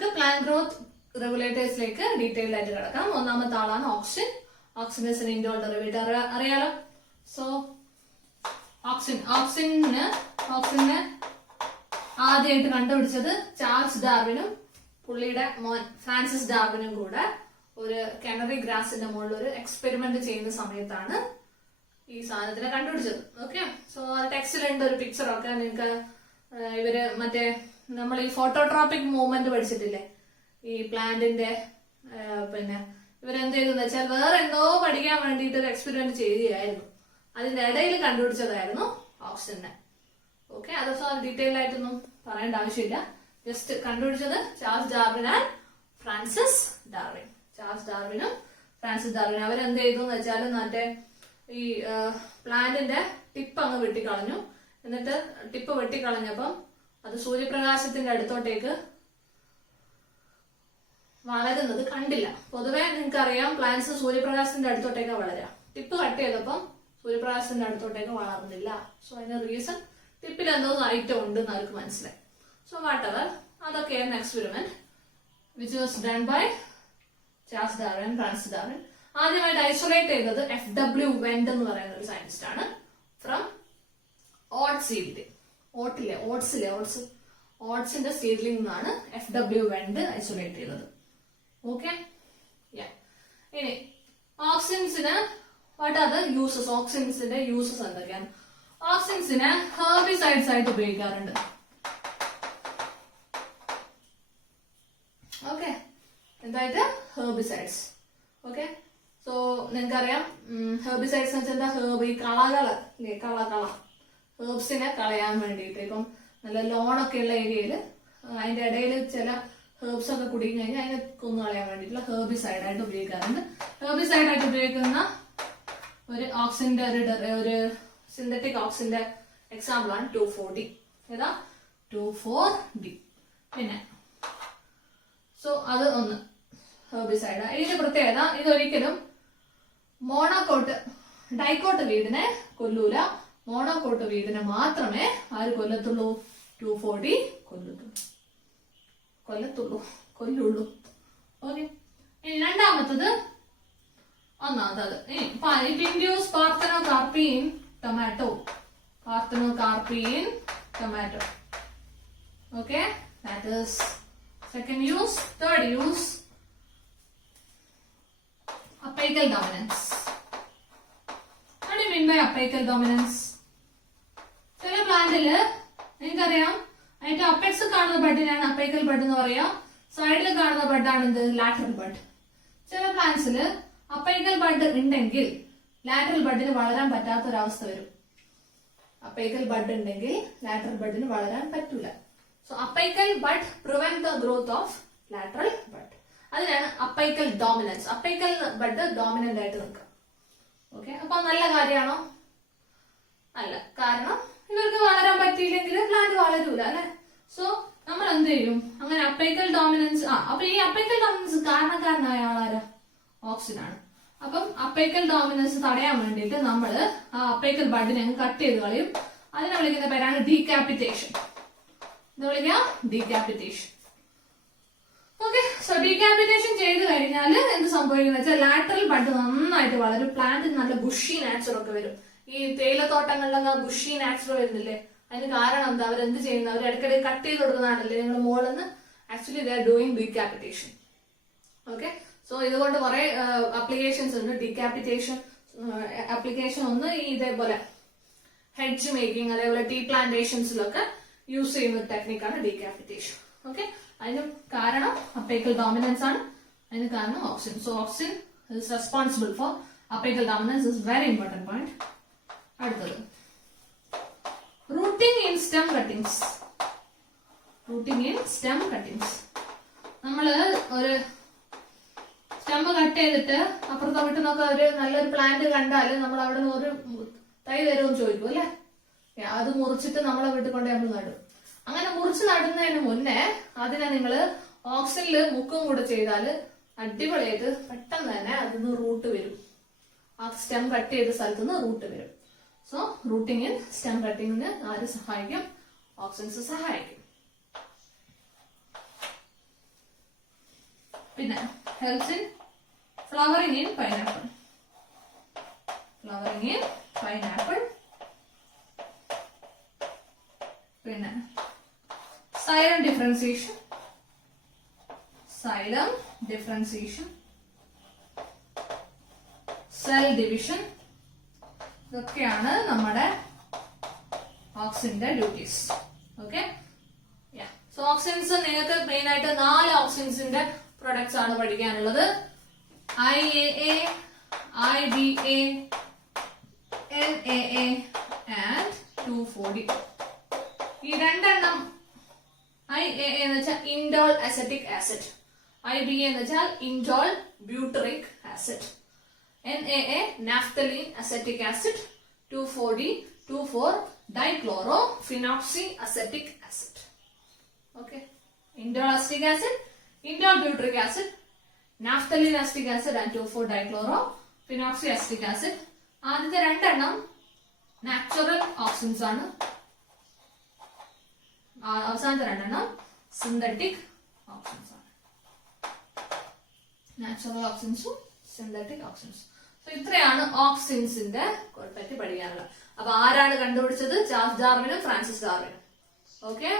നമുക്ക് plant growth റെഗുലേറ്റേഴ്സിലേക്ക് detailed ആയിട്ട് കിടക്കാം. ഒന്നാമത്തെ ആളാണ് auxin. Auxin is an indole derivative അറിയാലോ. സോ ഓക്സിനെ ആദ്യമായിട്ട് കണ്ടുപിടിച്ചത് ചാൾസ് ഡാർവിനും പുള്ളിയുടെ മോൻ ഫ്രാൻസിസ് ഡാർവിനും കൂടെ ഒരു കാനറി ഗ്രാസിന്റെ മുകളിൽ ഒരു എക്സ്പെരിമെന്റ് ചെയ്യുന്ന സമയത്താണ് ഈ സാധനത്തിനെ കണ്ടുപിടിച്ചത്. ഓക്കെ, സോ ടെക്സ്റ്റിലുണ്ട് ഒരു പിക്ചറൊക്കെ. നിങ്ങൾക്ക് ഇവര് മറ്റേ നമ്മൾ ഈ ഫോട്ടോട്രോപിക് മൂവ്മെന്റ് പഠിച്ചിട്ടില്ലേ ഈ പ്ലാന്റിന്റെ, പിന്നെ ഇവരെന്ത് ചെയ്തെന്ന് വെച്ചാൽ വേറെ എന്തോ പഠിക്കാൻ വേണ്ടിയിട്ട് ഒരു എക്സ്പെരിമെന്റ് ചെയ്യുകയായിരുന്നു. അതിന്റെ ഇടയിൽ കണ്ടുപിടിച്ചതായിരുന്നു ഓക്സിജനെ. ഓക്കെ, അത് ഡീറ്റെയിൽ ആയിട്ടൊന്നും പറയേണ്ട ആവശ്യമില്ല. ജസ്റ്റ് കണ്ടുപിടിച്ചത് Charles Darwin and Francis Darwin. Charles ഡാർവിനും ഫ്രാൻസിസ് ഡാർവിനും അവരെന്ത് ചെയ്തു എന്ന് വെച്ചാൽ മറ്റേ ഈ പ്ലാന്റിന്റെ ടിപ്പ് അങ്ങ് വെട്ടിക്കളഞ്ഞു. എന്നിട്ട് ടിപ്പ് വെട്ടിക്കളഞ്ഞപ്പം അത് സൂര്യപ്രകാശത്തിന്റെ അടുത്തോട്ടേക്ക് വളരുന്നത് കണ്ടില്ല. പൊതുവെ നിങ്ങൾക്കറിയാം പ്ലാന്റ്സ് സൂര്യപ്രകാശത്തിന്റെ അടുത്തോട്ടേക്ക് വളരാം. ടിപ്പ് കട്ട് ചെയ്തപ്പം സൂര്യപ്രകാശത്തിന്റെ അടുത്തോട്ടേക്ക് വളർന്നില്ല. സോ അതിന് റീസൺ ടിപ്പിൽ എന്തോ ഐറ്റം ഉണ്ട് എന്ന് അവർക്ക് മനസ്സിലായി. സോ വാട്ടെവർ, അതൊക്കെയായിരുന്നു experiment which was done by Charles Darwin, Francis Darwin. ആദ്യമായിട്ട് ഐസൊലേറ്റ് ചെയ്തത് FW വെൻഡ് എന്ന് പറയുന്ന ഒരു സയന്റിസ്റ്റ് ആണ്. ഫ്രം ഓട്സ് സീഡ്, ഓട്സിന്റെ സീഡ്ലിംഗ് നിന്നാണ് FW വെൻഡ് ഐസൊലേറ്റ് ചെയ്തത്. ഓക്കെ, ഇനി ഓക്സിൻസിന് വാട്ട് ആർ ദ യൂസസ്? ഓക്സിൻസിന്റെ യൂസസ് എന്തൊക്കെയാണ്? ഓക്സിൻസിനെ ഹെർബിസൈഡ്സ് ആയിട്ട് ഉപയോഗിക്കാറുണ്ട്. ഓക്കെ, എന്തായിട്ട്? ഹെർബിസൈഡ്സ്. ഓക്കെ, സോ നിങ്ങൾക്കറിയാം ഹെർബിസൈഡ്സ് എന്ന് വെച്ചാൽ എന്താ? ഹെർബ്, ഈ കളകള് ഇല്ലേ, കള ഹെർബ്സിനെ കളയാൻ വേണ്ടിയിട്ട്. ഇപ്പം നല്ല ലോണൊക്കെ ഉള്ള ഏരിയയിൽ അതിന്റെ ഇടയിൽ ചില ഹെർബ്സ് ഒക്കെ കുടുങ്ങി കഴിഞ്ഞാൽ അതിനെ കൊന്നു കളയാൻ വേണ്ടിയിട്ടുള്ള ഹെർബിസൈഡ് ആയിട്ട് ഉപയോഗിക്കാറുണ്ട്. ഹെർബിസൈഡ് ആയിട്ട് ഉപയോഗിക്കുന്ന ഒരു ഓക്സിന്റെ ഒരു സിന്തറ്റിക് ഓക്സിന്റെ എക്സാമ്പിൾ ആണ് 2,4-D. ഏതാ? 2,4-D. പിന്നെ സോ അത് ഒന്ന് ഹെർബിസൈഡ്. ഇതിന്റെ പ്രത്യേകത, ഇതൊരിക്കലും ഡൈക്കോട്ട് വീടിനെ കൊല്ലൂല. മോണോകോട്ട് വീടിനെ മാത്രമേ ആര് കൊല്ലത്തുള്ളൂ? 2,4-D കൊല്ലുള്ളൂ. ഓക്കെ, ഇനി രണ്ടാമത്തത്, ഒന്നാമത്തത് it induce parthenocarpy in tomato. Okay, that is second use. Third use, apical dominance. What do you mean by apical dominance? ചില പ്ലാന്റില് നിങ്ങൾക്കറിയാം അതിന്റെ അപ്പെക്സ് കാണുന്ന ബഡിനാണ് അപ്പൈക്കൽ ബഡ് എന്ന് പറയാ. സൈഡിൽ കാണുന്ന ബഡാണ് എന്ത്? Lateral bud. ചില പ്ലാന്റ്സില് അപ്പൈക്കൽ ബഡ് ഉണ്ടെങ്കിൽ ലാറ്ററൽ ബഡിന് വളരാൻ പറ്റാത്തൊരവസ്ഥ വരും. അപ്പൈക്കൽ ബഡ് ഉണ്ടെങ്കിൽ ലാറ്ററൽ ബഡിന് വളരാൻ പറ്റൂല. So apical bud prevent the growth of lateral bud. അതിനാണ് apical dominance. apical bud dominant ആയിട്ട് നിൽക്കുക. ഓക്കെ, അപ്പൊ നല്ല കാര്യമാണോ? അല്ല. കാരണം ഇവർക്ക് വളരാൻ പറ്റിയില്ലെങ്കിൽ പ്ലാന്റ് വളരൂല അല്ലെ. സോ നമ്മൾ എന്ത് ചെയ്യും? അങ്ങനെ apical dominance. അപ്പൊ ഈ apical dominance കാരണക്കാരനായ ആളാരാ? ഓക്സിൻ ആണ്. അപ്പം apical dominance തടയാൻ വേണ്ടിയിട്ട് നമ്മൾ ആ apical ബഡിനെ കട്ട് ചെയ്ത് കളയും. അതിനെ വിളിക്കുന്ന പേരാണ് ഡീകാപ്പിറ്റേഷൻ. ഡീകാപ്പിറ്റേഷൻ. ഓക്കെ, സോ ഡീകാപ്പിറ്റേഷൻ ചെയ്ത് കഴിഞ്ഞാൽ എന്ത് സംഭവിക്കുന്ന വെച്ചാൽ ലാറ്ററൽ ബഡ് നന്നായിട്ട് വളരും. പ്ലാന്റിന് നല്ല ബുഷി നാച്ചുറൽ ഒക്കെ വരും. ഈ തേയിലത്തോട്ടങ്ങളിലൊക്കെ ബുഷി നാച്ചുറൽ വരുന്നില്ലേ? അതിന് കാരണം എന്താ? അവരെന്ത് ചെയ്യുന്നത്? അവർ ഇടയ്ക്കിടയ്ക്ക് കട്ട് ചെയ്ത് കൊടുക്കുന്നതാണല്ലേ നിങ്ങളുടെ മോളിന്ന്. Actually they are doing decapitation. Okay, so ഇതുകൊണ്ട് കുറെ അപ്ലിക്കേഷൻസ് ഉണ്ട്. ഡീകാപ്പിറ്റേഷൻ അപ്ലിക്കേഷൻ ഒന്ന് ഇതേപോലെ ഹെഡ്ജ് മേക്കിംഗ്, അതേപോലെ ടീ പ്ലാന്റേഷൻസിലൊക്കെ യൂസ് ചെയ്യുന്ന ടെക്നിക്കാണ് ഡീകാപ്പിറ്റേഷൻ. ഓക്കെ, അതിന് കാരണം അപ്പൈക്കൽ ഡോമിനൻസ് ആണ്. അതിന് കാരണം auxin. So auxin is responsible for apical dominance. Is very important point. അടുത്തത് റൂട്ടിംഗ് ഇൻ സ്റ്റെം കട്ടിങ്സ്. നമ്മള് ഒരു സ്റ്റെമ്പ് കട്ട് ചെയ്തിട്ട് അപ്പുറത്തെ വീട്ടിൽ ഒരു നല്ലൊരു പ്ലാന്റ് കണ്ടാല് നമ്മൾ അവിടെ നിന്ന് ഒരു തൈ തരുമെന്ന് ചോദിക്കും അല്ലെ. അത് മുറിച്ചിട്ട് നമ്മളെ വീട്ടിൽ കൊണ്ട് നമ്മൾ നടും. അങ്ങനെ മുറിച്ച് നടുന്നതിന് മുന്നേ അതിനെ നിങ്ങള് ഓക്സിജനില് മുക്കും കൂടെ ചെയ്താല് അടിപൊളിയായിട്ട് പെട്ടെന്ന് തന്നെ അതിന് റൂട്ട് വരും. ആ സ്റ്റെം കട്ട് ചെയ്ത സ്ഥലത്ത് നിന്ന് റൂട്ട് വരും. സോ റൂട്ടിങ് ഇൻ സ്റ്റെം കട്ടിങ്ങിന് ആര് സഹായിക്കും? ഓക്സിജൻസ് സഹായിക്കും. പിന്നെ helps in flowering in pineapple. Flowering in pineapple. പിന്നെ xylem differentiation. Xylem differentiation. Cell division. ഇതൊക്കെയാണ് നമ്മുടെ ഓക്സിന്റെ ഡ്യൂട്ടീസ്. ഓക്കെ, സോ ഓക്സിൻസ് നിങ്ങൾക്ക് മെയിൻ ആയിട്ട് 4 ഓക്സിൻസിന്റെ പ്രൊഡക്ട്സ് ആണ് പഠിക്കാനുള്ളത്. IAA, IBA, NAA and 2,4-D. ഈ രണ്ടെണ്ണം IAA എന്ന് വെച്ചാൽ ഇൻഡോൾ അസറ്റിക് ആസിഡ്, IBA എന്ന് വെച്ചാൽ indole butyric acid, NAA naphthalene acetic acid, 2,4-D 2,4-dichlorophenoxy acetic acid. Okay, indole acetic acid, indole butyric acid, naphthalene acetic acid and 2,4-dichlorophenoxy acetic acid. ആദ്യത്തെ രണ്ടെണ്ണം natural auxins ആണ്, അവസാനത്തെ രണ്ടെണ്ണം synthetic auxins ആണ്. Natural ഓക്സിൻസും synthetic ഓക്സിൻസും. So ഇത്രയാണ് ഓക്സിൻസിന്റെ പറ്റി പഠിക്കാനുള്ളത്. അപ്പൊ ആരാണ് കണ്ടുപിടിച്ചത്? ചാൾസ് ഡാർവിനും ഫ്രാൻസിസ് ഡാർവിനും. Okay,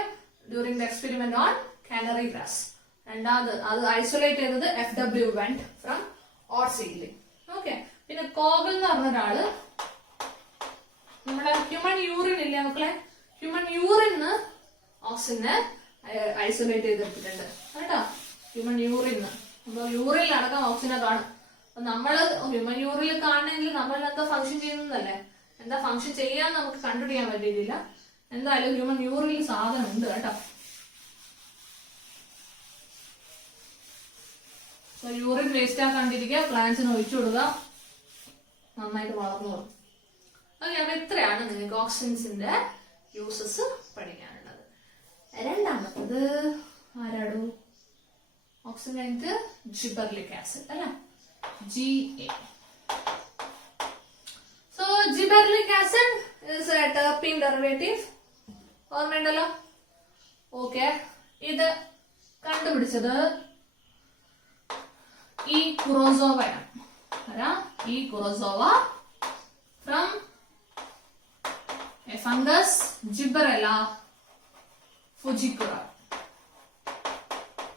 during the experiment on canary grass. രണ്ടാമത് അത് ഐസൊലേറ്റ് ചെയ്തത് FW Went from oat seedling. Okay, പിന്നെ കോഗൽ എന്ന് പറഞ്ഞ ഒരാള് നമ്മുടെ ഹ്യൂമൻ യൂറിൻ ഇല്ലേ മക്കളെ, ഹ്യൂമൻ യൂറിന് ഓക്സിജനെ ഐസൊലേറ്റ് ചെയ്തെടുത്തിട്ടുണ്ട് കേട്ടോ. ഹ്യൂമൻ യൂറിന് യൂറിനിൽ അടക്കം ഓക്സിജനെ കാണും. അപ്പൊ നമ്മള് ഹ്യൂമൻ യൂറിനിൽ കാണണമെങ്കിൽ നമ്മൾ എന്താ ഫംഗ്ഷൻ ചെയ്യുന്നതല്ലേ, എന്താ ഫംഗ്ഷൻ ചെയ്യാൻ നമുക്ക് കണ്ടുപിടിക്കാൻ പറ്റിയിട്ടില്ല. എന്തായാലും ഹ്യൂമൻ യൂറിനിൽ സാധനം ഉണ്ട് കേട്ടോ. സോ യൂറിൻ വേസ്റ്റ് ആക്കാണ്ടിരിക്കുക, പ്ലാന്റ്സിന് ഒഴിച്ചു കൊടുക്കുക, നന്നായിട്ട് വളർന്നോളും. ഓക്കെ, അപ്പൊ ഇത്രയാണ് നിങ്ങൾക്ക് ഓക്സിജൻസിന്റെ യൂസസ് പഠിക്കാനുള്ളത്. രണ്ടാമത്തത് ആരാടോ? ഓക്സിജൻ കഴിഞ്ഞിട്ട് ജിബർലിക് ആസിഡ് അല്ല, GA. So gibberellic acid is a terpene derivative. ഓർമ്മയുണ്ടല്ലോ? ഓക്കെ, ഇത് കണ്ടുപിടിച്ചത് ഈ കുറോസോവയാണ്. ഈ Kurosawa from a fungus Gibberella fujikura.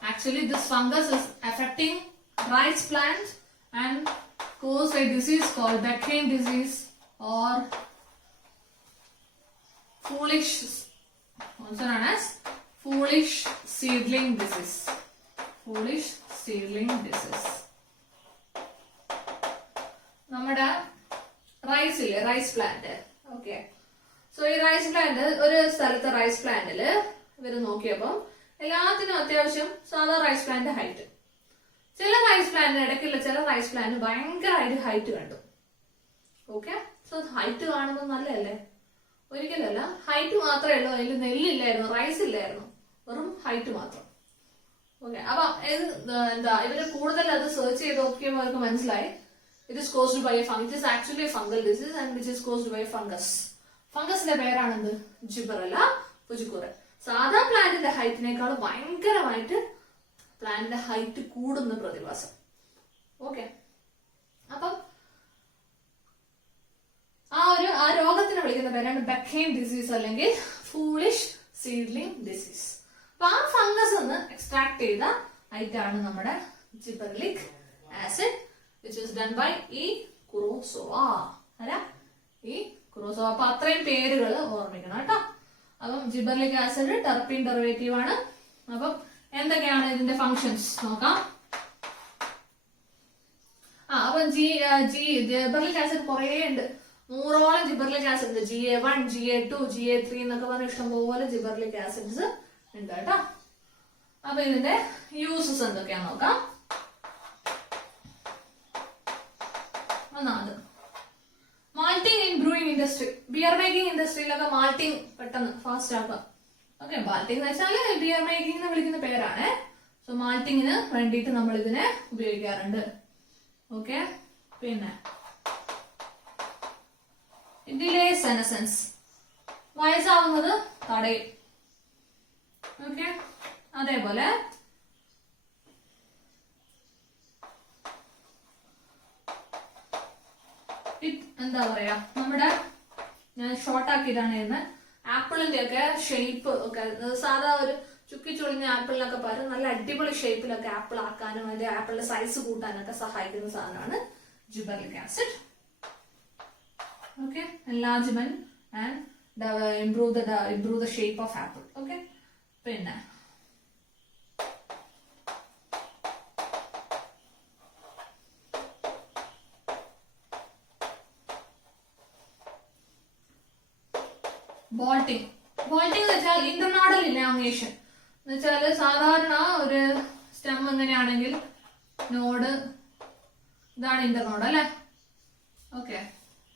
Actually this fungus is affecting rice plant and cause a disease called Beckman disease or foolish, also known as foolish seedling disease. Foolish seedling disease. നമ്മുടെ rice ഇല്ലേ, rice plant. Okay, so ഈ rice plant ഒരു സ്ഥലത്തെ rice പ്ലാന്റില് ഇവര് നോക്കിയപ്പോ എല്ലാത്തിനും അത്യാവശ്യം സാധാ റൈസ് പ്ലാന്റ് ഹൈറ്റ്. ചില റൈസ് പ്ലാന്റിന് ഇടയ്ക്കുള്ള ചില റൈസ് പ്ലാന്റ് ഭയങ്കരമായിട്ട് ഹൈറ്റ് കണ്ടു. ഓക്കെ, സോ ഹൈറ്റ് കാണുന്നത് നല്ലതല്ലേ? ഒരിക്കലല്ല, ഹൈറ്റ് മാത്രമേ ഉള്ളൂ, അതിൽ നെല്ലില്ലായിരുന്നു, റൈസ് ഇല്ലായിരുന്നു, വെറും ഹൈറ്റ് മാത്രം. ഓക്കെ, അപ്പൊ എന്താ ഇവര് കൂടുതൽ അത് സെർച്ച് ചെയ്ത് നോക്കിയപ്പോൾ അവർക്ക് മനസ്സിലായി it is caused by a fungus. It is actually a fungal disease and which is caused by a fungus. ഫംഗസിന്റെ പേരാണെന്ത്? ജിബറല്ല ഫുജിക്കുറ. സാധാ പ്ലാന്റിന്റെ ഹൈറ്റിനേക്കാൾ ഭയങ്കരമായിട്ട് പ്ലാന്റിന്റെ ഹൈറ്റ് കൂടുന്ന പ്രതിഭാസം. ഓക്കെ, അപ്പം ആ രോഗത്തിനെ വിളിക്കുന്ന പേരാണ് ബെക്കൈൻ ഡിസീസ് അല്ലെങ്കിൽ ഫൂളിഷ് സീഡ്ലിംഗ് ഡിസീസ്. അപ്പൊ ആ ഫംഗസ് ഒന്ന് എക്സ്ട്രാക്ട് ചെയ്ത ഐറ്റാണ് നമ്മുടെ ജിബറലിക് acid, which is done by E. Kurosawa. അല്ല, ഈ കുറോസോവ. അപ്പൊ അത്രയും പേരുകൾ ഓർമ്മിക്കണം കേട്ടോ. അപ്പം ജിബർലിക് ആസിഡ് ടെർപ്പീൻ ഡെറിവേറ്റീവ് ആണ്. അപ്പം എന്തൊക്കെയാണ് ഇതിന്റെ ഫങ്ഷൻസ് നോക്കാം. അപ്പം ജിബർലിക് ആസിഡ് കുറേ ഉണ്ട്, 100ഓളം ജിബർലിക് ആസിഡ് ഉണ്ട്. GA1, GA2, GA3 എന്നൊക്കെ പറഞ്ഞ ഇഷ്ടംപോലെ ജിബർലിക് ആസിഡ്സ് ഉണ്ട് കേട്ടോ. അപ്പൊ ഇതിന്റെ യൂസസ് എന്തൊക്കെയാന്ന് നോക്കാം. ഒന്നാമത് malting in brewing industry. Beer making ഇൻഡസ്ട്രിയിലൊക്കെ മാൾട്ടിംഗ് പെട്ടെന്ന് ഫാസ്റ്റ് ആക്കാം. ഓക്കെ, മാൾട്ടിംഗ് എന്ന് വെച്ചാൽ ബിയർ മേക്കിംഗ് എന്ന് വിളിക്കുന്ന പേരാണ്. സോ മാൾട്ടിങ്ങിന് വേണ്ടിയിട്ട് നമ്മൾ ഇതിനെ ഉപയോഗിക്കാറുണ്ട്. ഓക്കെ, പിന്നെ ഡിലേ സെനസൻസ്, വയസ്സാവുന്നത് തടയും. ഓക്കെ, അതേപോലെ എന്താ പറയാ, നമ്മുടെ ഞാൻ ഷോർട്ട് ആക്കിയിട്ടാണ് ചെയ്യുന്നത്. ആപ്പിളിന്റെ ഒക്കെ ഷേപ്പ് ഒക്കെ സാധാ ഒരു ചുക്കി ചുളിഞ്ഞ ആപ്പിളിനൊക്കെ പകരം നല്ല അടിപൊളി ഷേപ്പിലൊക്കെ ആപ്പിൾ ആക്കാനും അതിന്റെ ആപ്പിളിന്റെ സൈസ് കൂട്ടാനൊക്കെ സഹായിക്കുന്ന സാധനമാണ് gibberellic acid. Okay, enlargement and improve the shape of apple. Okay, പിന്നെ ബോൾട്ടിംഗ്. ബോൾട്ടിംഗ് എന്ന് വെച്ചാൽ ഇന്റർനോഡൽ ഇലാങ്ങേഷൻ എന്ന് വെച്ചാൽ സാധാരണ ഒരു സ്റ്റെം എങ്ങനെയാണെങ്കിൽ നോഡ് ഇതാണ് ഇന്റർനോഡ് അല്ലെ. ഓക്കെ,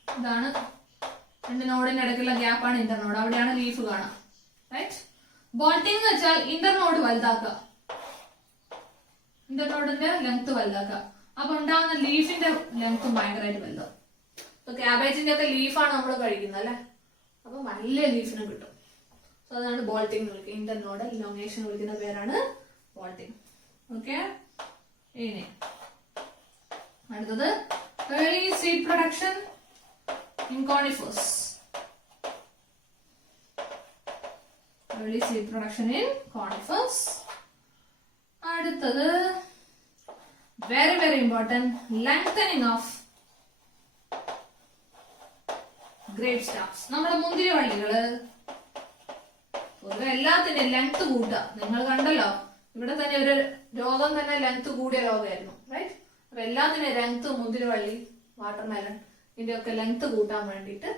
ഇതാണ് രണ്ട് നോഡിന്റെ ഇടയ്ക്കുള്ള ഗ്യാപ്പാണ് ഇന്റർനോഡ്, അവിടെയാണ് ലീഫ് കാണാം. റൈറ്റ്. ബോൾട്ടിംഗ് എന്ന് വെച്ചാൽ ഇന്റർനോഡ് വലുതാക്കുക, ഇന്റർനോഡിന്റെ ലെങ്ത് വലുതാക്കുക. അപ്പൊ ഉണ്ടാകുന്ന ലീഫിന്റെ ലെങ്ത്തും ഭയങ്കരമായിട്ട് വലുതാവും. ഇപ്പൊ ക്യാബേജിന്റെ ഒക്കെ ലീഫാണ് നമ്മൾ കഴിക്കുന്നത് അല്ലെ, അപ്പൊ വലിയ ലീഫിനും കിട്ടും. സോ അതാണ് ബോൾട്ടിംഗ് എന്ന് വിളിക്കുക. ഇന്റർനോഡൽ ഇലോങ്ങേഷൻ വിളിക്കുന്ന പേരാണ് ബോൾട്ടിംഗ്. ഓക്കെ, ഇനി അടുത്തത് early seed production in conifers. Early seed production in conifers. അടുത്തത് very very important, lengthening of grape stalks. നമ്മുടെ മുന്തിരി വള്ളികള് പൊതുവെ എല്ലാത്തിനും ലെങ്ത് കൂട്ടുക. നിങ്ങൾ കണ്ടല്ലോ ഇവിടെ തന്നെ ഒരു രോഗം തന്നെ ലെങ്ത് കൂടിയ രോഗമായിരുന്നു. റൈറ്റ്. അപ്പൊ എല്ലാത്തിനും ലെങ്ത്, മുന്തിരി വള്ളി, വാട്ടർമെലൺ, ഇതിന്റെയൊക്കെ ലെങ്ത് കൂട്ടാൻ വേണ്ടിയിട്ട്,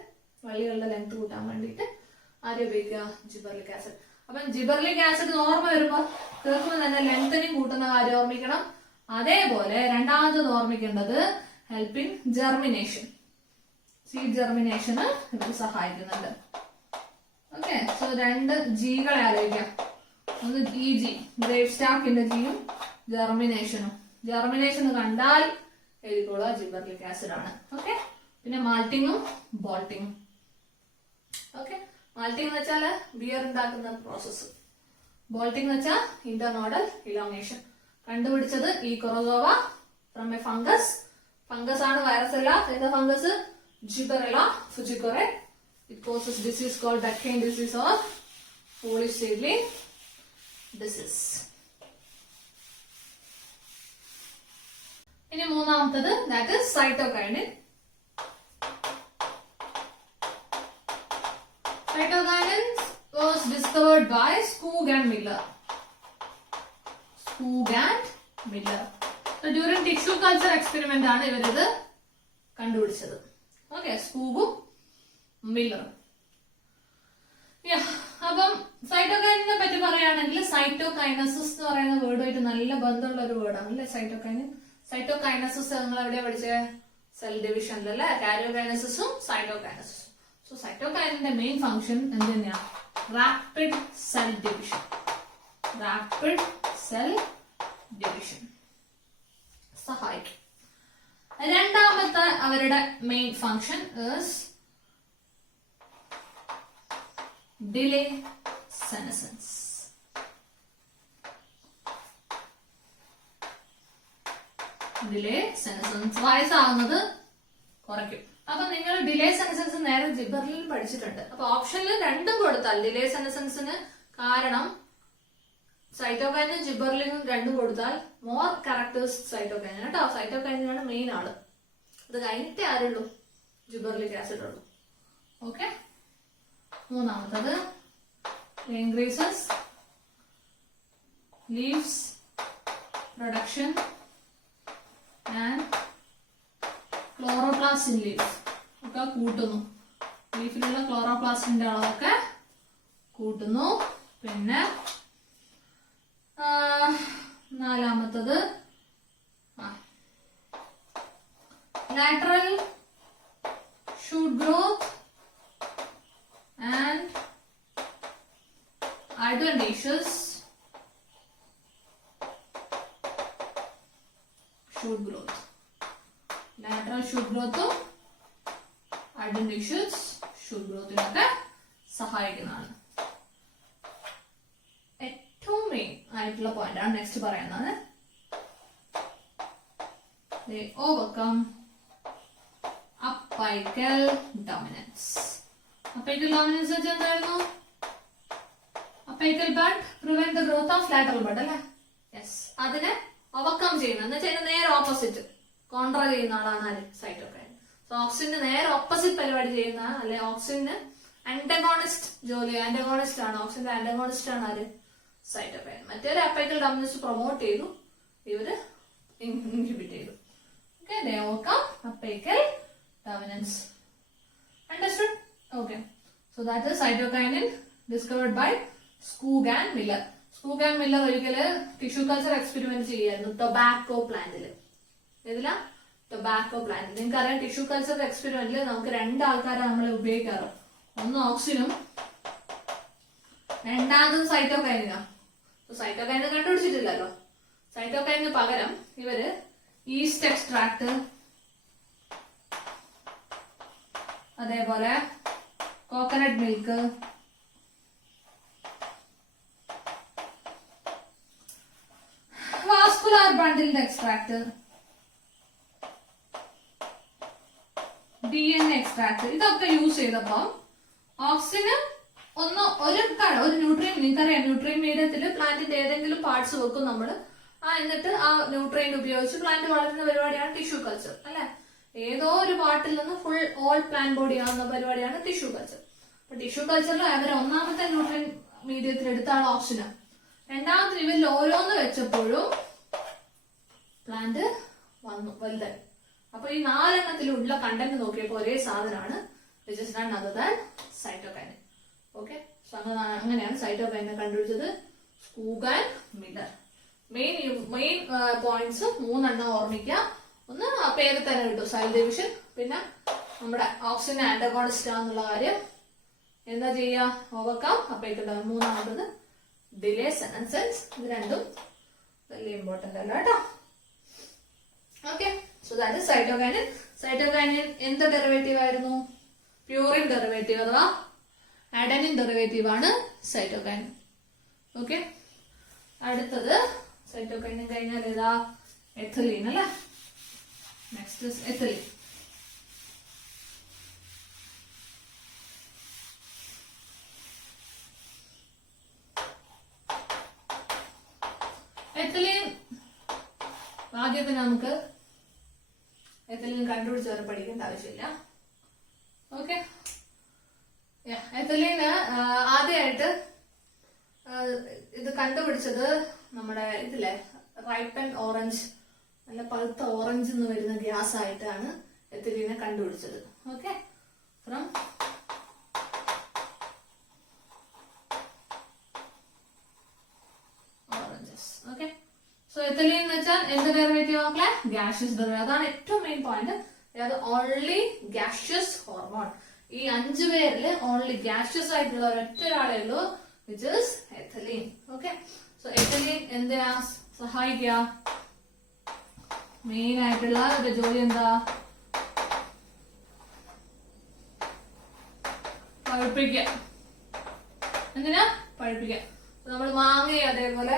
വള്ളികളുടെ ലെങ്ത് കൂട്ടാൻ വേണ്ടിയിട്ട് ആരും ഉപയോഗിക്കുക ജിബർലിക് ആസിഡ്. അപ്പൊ ജിബർലിക് ആസിഡ് ഓർമ്മ വരുമ്പോ കേൾക്കുമ്പോൾ തന്നെ ലെങ്തനിങ് കൂട്ടുന്ന കാര്യം ഓർമ്മിക്കണം. അതേപോലെ രണ്ടാമത് ഓർമ്മിക്കേണ്ടത് ഹെൽപ്പിംഗ് ജെർമിനേഷൻ, സീഡ് ജെർമിനേഷന് ഇത് സഹായിക്കുന്നുണ്ട്. ഓക്കെ, സോ രണ്ട് ജികളെ ആലോചിക്കാം. ഒന്ന് ഈ ജി, ഗ്രേപ്പ് സ്റ്റാക്കിന്റെ ജിയും ജെർമിനേഷനും. ജെർമിനേഷൻ കണ്ടാൽ എഴുതിക്കോളുക ജിബർലിക് ആസിഡ് ആണ്. ഓക്കെ, പിന്നെ മാൾട്ടിങ്ങും ബോൾട്ടിങ്ങും. ഓക്കെ, മാൾട്ടിംഗ് എന്ന് വെച്ചാൽ ബിയർ ഉണ്ടാക്കുന്ന പ്രോസസ്സ്, ബോൾട്ടിംഗ് എന്ന് വെച്ചാൽ ഇന്റർനോഡൽ ഇലോങ്ങേഷൻ. കണ്ടുപിടിച്ചത് ഈ കൊറോസോവ ഫ്രം എ ഫംഗസ്. ഫംഗസ് ആണ്, വൈറസ് അല്ല. ഏതാ fungus? Gibberella fujikore. It causes disease called Duchenne disease or foolish seedling disease. ഇനി മൂന്നാമത്തത് that is cytokinin. Cytokinin was discovered by Skoog and Miller. Skoog and Miller. So during tissue culture experiment ആണ് ഇവരിത് കണ്ടുപിടിച്ചത്. Okay, സ്കൂഗും മില്ലറും. അപ്പം സൈറ്റോകൈനിനെ പറ്റി പറയുകയാണെങ്കിൽ cytokinesis എന്ന് പറയുന്ന വേർഡുമായിട്ട് നല്ല ബന്ധമുള്ള ഒരു വേർഡാണ് അല്ലെ സൈറ്റോകൈനിൻ. സൈറ്റോകൈനസിസ് നിങ്ങൾ എവിടെയാ പഠിച്ചത്? സെൽ ഡിവിഷനിലല്ലേ. കാരിയോകൈനസിസും സൈറ്റോകൈനസിസും. സോ സൈറ്റോകൈനിന്റെ മെയിൻ ഫംഗ്ഷൻ എന്ത് തന്നെയാണ്? Rapid cell division. Rapid cell division സഹായിക്കും. രണ്ടാമത്തെ അവരുടെ main function is delay senescence. Delay senescence വയസ്സാകുന്നത് കുറയ്ക്കും. അപ്പൊ നിങ്ങൾ ഡിലേ സെനസൻസ് നേരെ ജിബർലിൽ പഠിച്ചിട്ടുണ്ട്. അപ്പൊ ഓപ്ഷനിൽ രണ്ടും കൊടുത്താൽ ഡിലേ സെനസൻസിന്, കാരണം സൈറ്റോകൈനും ജിബർലിനും രണ്ടും കൊടുത്താൽ മോർ കറക്റ്റേഴ്സ് സൈറ്റോകൈൻ കേട്ടോ. സൈറ്റോകൈനാണ് മെയിൻ ആള്. അത് കഴിഞ്ഞിട്ടേ ആരുള്ളൂ? ജിബർലിക് ആസിഡ് ഉള്ളൂ. ഓക്കെ, മൂന്നാമത്തത് increases leaves production and chloroplast in leaf ഒക്കെ കൂട്ടുന്നു. ലീഫിലുള്ള ക്ലോറോപ്ലാസ്റ്റിന്റെ അളവൊക്കെ കൂട്ടുന്നു. പിന്നെ നാലാമത്തത് lateral shoot growth and adventitious shoot growth. Lateral shoot growth adventitious shoot growth ഇനൊക്കെ സഹായിക്കുന്നതാണ്. ഏറ്റവും മെയിൻ ആയിട്ടുള്ള പോയിന്റ് ആണ് നെക്സ്റ്റ് പറയുന്നത്. They overcome upper apical dominance. Apical dominance വെച്ചാൽ എന്തായിരുന്നു? Apical bud prevent the growth of lateral bud അല്ലെ? Yes. അതിനെ overcome ചെയ്യുന്ന എന്ന് വെച്ചാൽ നേരെ ഓപ്പോസിറ്റ് കോൺട്രാ ചെയ്യുന്ന ആളാണ് ആര്? സൈറ്റോകൈൻ. സോ ഓക്സിന് നേരെ ഓപ്പോസിറ്റ് പരിപാടി ചെയ്യുന്ന അല്ലെ ഓക്സിന് ആന്റഗോണിസ്റ്റ് ജോലി, ആന്റഗോണിസ്റ്റ് ആണ് ഓക്സിന്റെ ആന്റഗോണിസ്റ്റ് ആണ് ആര്? സൈറ്റോകൈൻ. മറ്റൊരു അപ്പൈക്കൽ ഡോമിനൻസ് പ്രൊമോട്ട് ചെയ്തു, ഇവര് ഇൻഹിബിറ്റ് ചെയ്തു. Okay, they overcome apical dominance. Understood? Okay. So that is cytokinin discovered by Skoog and Miller. Skoog and Miller ഒരിക്കല് ടിഷ്യൂ കൾച്ചർ എക്സ്പെരിമെന്റ് ചെയ്യായിരുന്നു ടൊബാക്കോ പ്ലാന്റില്. ഏതിലാ? ടൊബാക്കോ പ്ലാന്റിൽ. നിങ്ങൾക്കറിയാം ടിഷ്യൂ കൾച്ചർ എക്സ്പെരിമെന്റിൽ നമുക്ക് 2 ആൾക്കാരെ നമ്മൾ ഉപയോഗിക്കാറ്. ഒന്ന് ഓക്സിനും രണ്ടാമതും സൈറ്റോകൈനാ. സൈറ്റോകൈനെ കണ്ടുപിടിച്ചിട്ടില്ലല്ലോ. സൈറ്റോകൈനിന് പകരം ഇവര് ഈസ്റ്റ് എക്സ്ട്രാക്ട്, അതേപോലെ കോക്കനട്ട് മിൽക്ക്, വാസ്കുലാർ ബണ്ടിലിന്റെ എക്സ്ട്രാക്ട്, DNA എക്സ്ട്രാക്ട്, ഇതൊക്കെ യൂസ് ചെയ്തപ്പോ ഓക്സിന് ഒരു ന്യൂട്രിയൻ, നിങ്ങൾക്കറിയാം ന്യൂട്രിയൻ മീഡിയത്തിൽ പ്ലാന്റിന്റെ ഏതെങ്കിലും പാർട്സ് വെക്കും നമ്മള്. എന്നിട്ട് ആ ന്യൂട്രിയന്റ് ഉപയോഗിച്ച് പ്ലാന്റ് വളരുന്ന പരിപാടിയാണ് ടിഷ്യൂ കൾച്ചർ അല്ലെ? ഏതോ ഒരു പാർട്ടിൽ നിന്ന് ഫുൾ ഓൾ പ്ലാന്റ് ബോഡി ആവുന്ന പരിപാടിയാണ് ടിഷ്യൂ കൾച്ചർ. അപ്പൊ ടിഷ്യൂ കൾച്ചറിൽ അവര് ഒന്നാമത്തെ ന്യൂട്രിയൻ മീഡിയത്തിൽ എടുത്ത ആൾ ഓക്സിന്, രണ്ടാമത്തെ ഇവരിൽ ഓരോന്ന് വെച്ചപ്പോഴും പ്ലാന്റ് വന്നു വലുതായി. അപ്പൊ ഈ 4 എണ്ണത്തിലുള്ള കണ്ടന്റ് നോക്കിയപ്പോ ഒരേ സാധനമാണ്, which is none other than cytokinin. Okay, so അങ്ങനെയാണ് സൈറ്റോകൈനെ കണ്ടുപിടിച്ചത് സ്കൂഗ് ആൻഡ് മില്ലർ. മെയിൻ പോയിന്റ്സ് 3 എണ്ണം ഓർമ്മിക്കുക. ഒന്ന് പേര് തന്നെ കിട്ടും, സെൽ ഡിവിഷൻ. പിന്നെ നമ്മുടെ ഓക്സിജൻ ആന്റഗോണിസ്റ്റ് ആണെന്നുള്ള കാര്യം. എന്താ ചെയ്യാ? Overcome apical dominance. മൂന്നാമത്തത് ഡിലേ സെനൻസെൻസ്. ഇത് രണ്ടും വലിയ ഇമ്പോർട്ടന്റ് അല്ല കേട്ടോ. Okay, so that is cytokinin. Cytokinin എന്ത് ഡെറിവേറ്റീവ് ആയിരുന്നു? പ്യൂറിൻ ഡെറിവേറ്റീവ് അഥവാ അഡനിൻ ഡെറിവേറ്റീവ് ആണ് സൈറ്റോകൈനിൻ. ഓക്കെ, അടുത്തത് സൈറ്റോകൈനിൻ കഴിഞ്ഞാൽ ഏതാ? എഥിലീൻ അല്ലെ? Next is ethylene. എഥിലീൻ ആദ്യത്തിന് നമുക്ക് എഥിലീൻ കണ്ടുപിടിച്ചവരെ പഠിക്കേണ്ട ആവശ്യമില്ല. ഓക്കെ, എഥിലീന് ആദ്യമായിട്ട് ഇത് കണ്ടുപിടിച്ചത് നമ്മുടെ ഇതിലെ റൈപ്പൻ ഓറഞ്ച്, നല്ല പഴുത്ത ഓറഞ്ച് എന്ന് വരുന്ന ഗ്യാസ് ആയിട്ടാണ് എഥിലീനെ കണ്ടുപിടിച്ചത്. Okay, from oranges. Okay, so ethylene എന്ന് വെച്ചാൽ എന്ത് ഡെറിവേറ്റീവ് ആക്കളെ? Gaseous derivative. അതാണ് ഏറ്റവും main point. Only gaseous hormone. ഈ 5 പേരിൽ ഓൺലി ഗ്യാഷ്യസ് ആയിട്ടുള്ള ഒരൊറ്റൊരാളേ ഉള്ളൂ, which is ethylene. Okay, so ethylene എന്തിനാ സഹായിക്കുക? മെയിൻ ആയിട്ടുള്ള ഒരു ജോലി എന്താ? പഴുപ്പിക്കുക. എന്തിനാ? പഴുപ്പിക്കുക. നമ്മൾ മാങ്ങ അതേപോലെ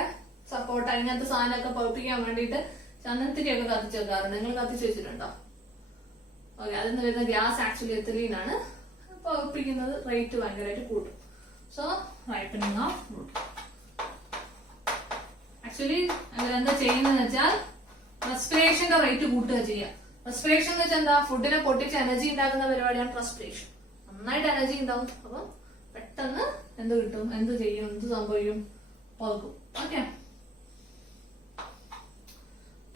സപ്പോർട്ട ഇങ്ങനത്തെ സാധനമൊക്കെ പഴുപ്പിക്കാൻ വേണ്ടിയിട്ട് ചന്ദനത്തിരിയൊക്കെ കത്തിച്ച് വെക്കാറുണ്ട്. നിങ്ങൾ കത്തിച്ച് വെച്ചിട്ടുണ്ടോ? ഓക്കെ, അതിൽ നിന്ന് വരുന്ന ഗ്യാസ് ആക്ച്വലി എഥിലീൻ ആണ്. പഴുപ്പിക്കുന്നത് റേറ്റ് ഭയങ്കരമായിട്ട് കൂട്ടും. So ripening of fruit. Actually അവരെന്താ ചെയ്യുന്നതെന്ന് വെച്ചാൽ റെസ്പിറേഷന്റെ റേറ്റ് കൂട്ടുക ചെയ്യുക. റെസ്പിറേഷൻ എന്ന് വെച്ചാൽ എന്താ? ഫുഡിനെ പൊട്ടിച്ച് എനർജി ഉണ്ടാക്കുന്ന പരിപാടിയാണ് റെസ്പിറേഷൻ. നന്നായിട്ട് എനർജി ഉണ്ടാവും. അപ്പൊ പെട്ടെന്ന് എന്ത് കിട്ടും? എന്ത് ചെയ്യും? എന്ത് സംഭവിക്കും? പഴുക്കും. ഓക്കെ,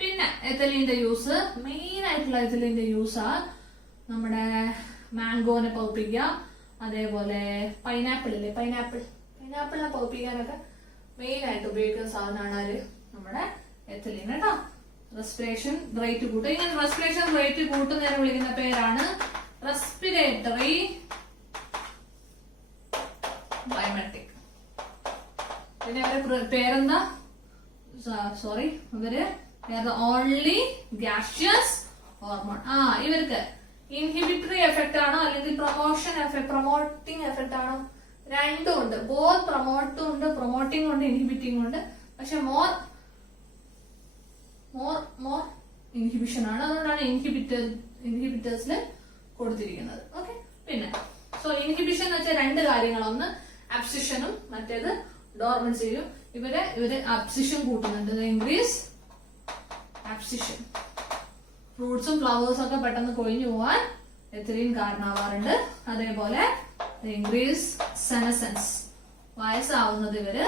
പിന്നെ എഥിലീന്റെ യൂസ്, മെയിൻ ആയിട്ടുള്ള എഥിലീന്റെ യൂസാ നമ്മുടെ മാംഗോനെ പഴുപ്പിക്കുക, അതേപോലെ പൈനാപ്പിൾ ഇല്ലേ, പൈനാപ്പിളിനെ പഴുപ്പിക്കാനൊക്കെ മെയിൻ ആയിട്ട് ഉപയോഗിക്കുന്ന സാധനമാണ് ആര്? നമ്മുടെ എഥിലീൻ കേട്ടോ. റെസ്പിറേഷൻ റേറ്റ് കൂട്ടുക. ഇങ്ങനെ റെസ്പിറേഷൻ റേറ്റ് കൂട്ടുന്നതിനെ വിളിക്കുന്ന പേരാണ് റെസ്പിറേറ്ററി ബയോമെട്രിക്. പിന്നെ അവരുടെ പേരെന്താ? സോറി, ഇവര് ഓൺലി ഗ്യാഷ്യസ് ഹോർമോൺ. ഇവർക്ക് ഇൻഹിബിറ്ററി എഫക്ട് ആണോ അല്ലെങ്കിൽ പ്രൊമോട്ടിംഗ് എഫക്ട് ആണോ? രണ്ടും ഉണ്ട്. ബോത്ത് പ്രൊമോട്ടും ഉണ്ട്, പ്രൊമോട്ടിംഗ് ഉണ്ട്, ഇൻഹിബിറ്റിംഗ് ഉണ്ട്. പക്ഷെ മോർ ഇൻഹിബിഷൻ ആണ്. അതുകൊണ്ടാണ് ഇൻഹിബിറ്റേഴ്സിൽ കൊടുത്തിരിക്കുന്നത്. ഓക്കെ, പിന്നെ സോ ഇൻഹിബിഷൻ എന്ന് വെച്ചാൽ രണ്ട് കാര്യങ്ങൾ, ഒന്ന് അബ്സിഷനും മറ്റേത് ഡോർമൻസിയും. ഇവര് അബ്സിഷൻ കൂട്ടുന്നുണ്ട്, ഇൻക്രീസ് അബ്സിഷൻ. ഫ്രൂട്ട്സും ഫ്ലവേഴ്സും ഒക്കെ പെട്ടെന്ന് കൊഴിഞ്ഞു പോവാൻ എത്തിലീൻ കാരണമാവാറുണ്ട്. അതേപോലെ ഇൻക്രീസ് സെനസെൻസ്, വയസ്സാവുന്നത് ഇവര്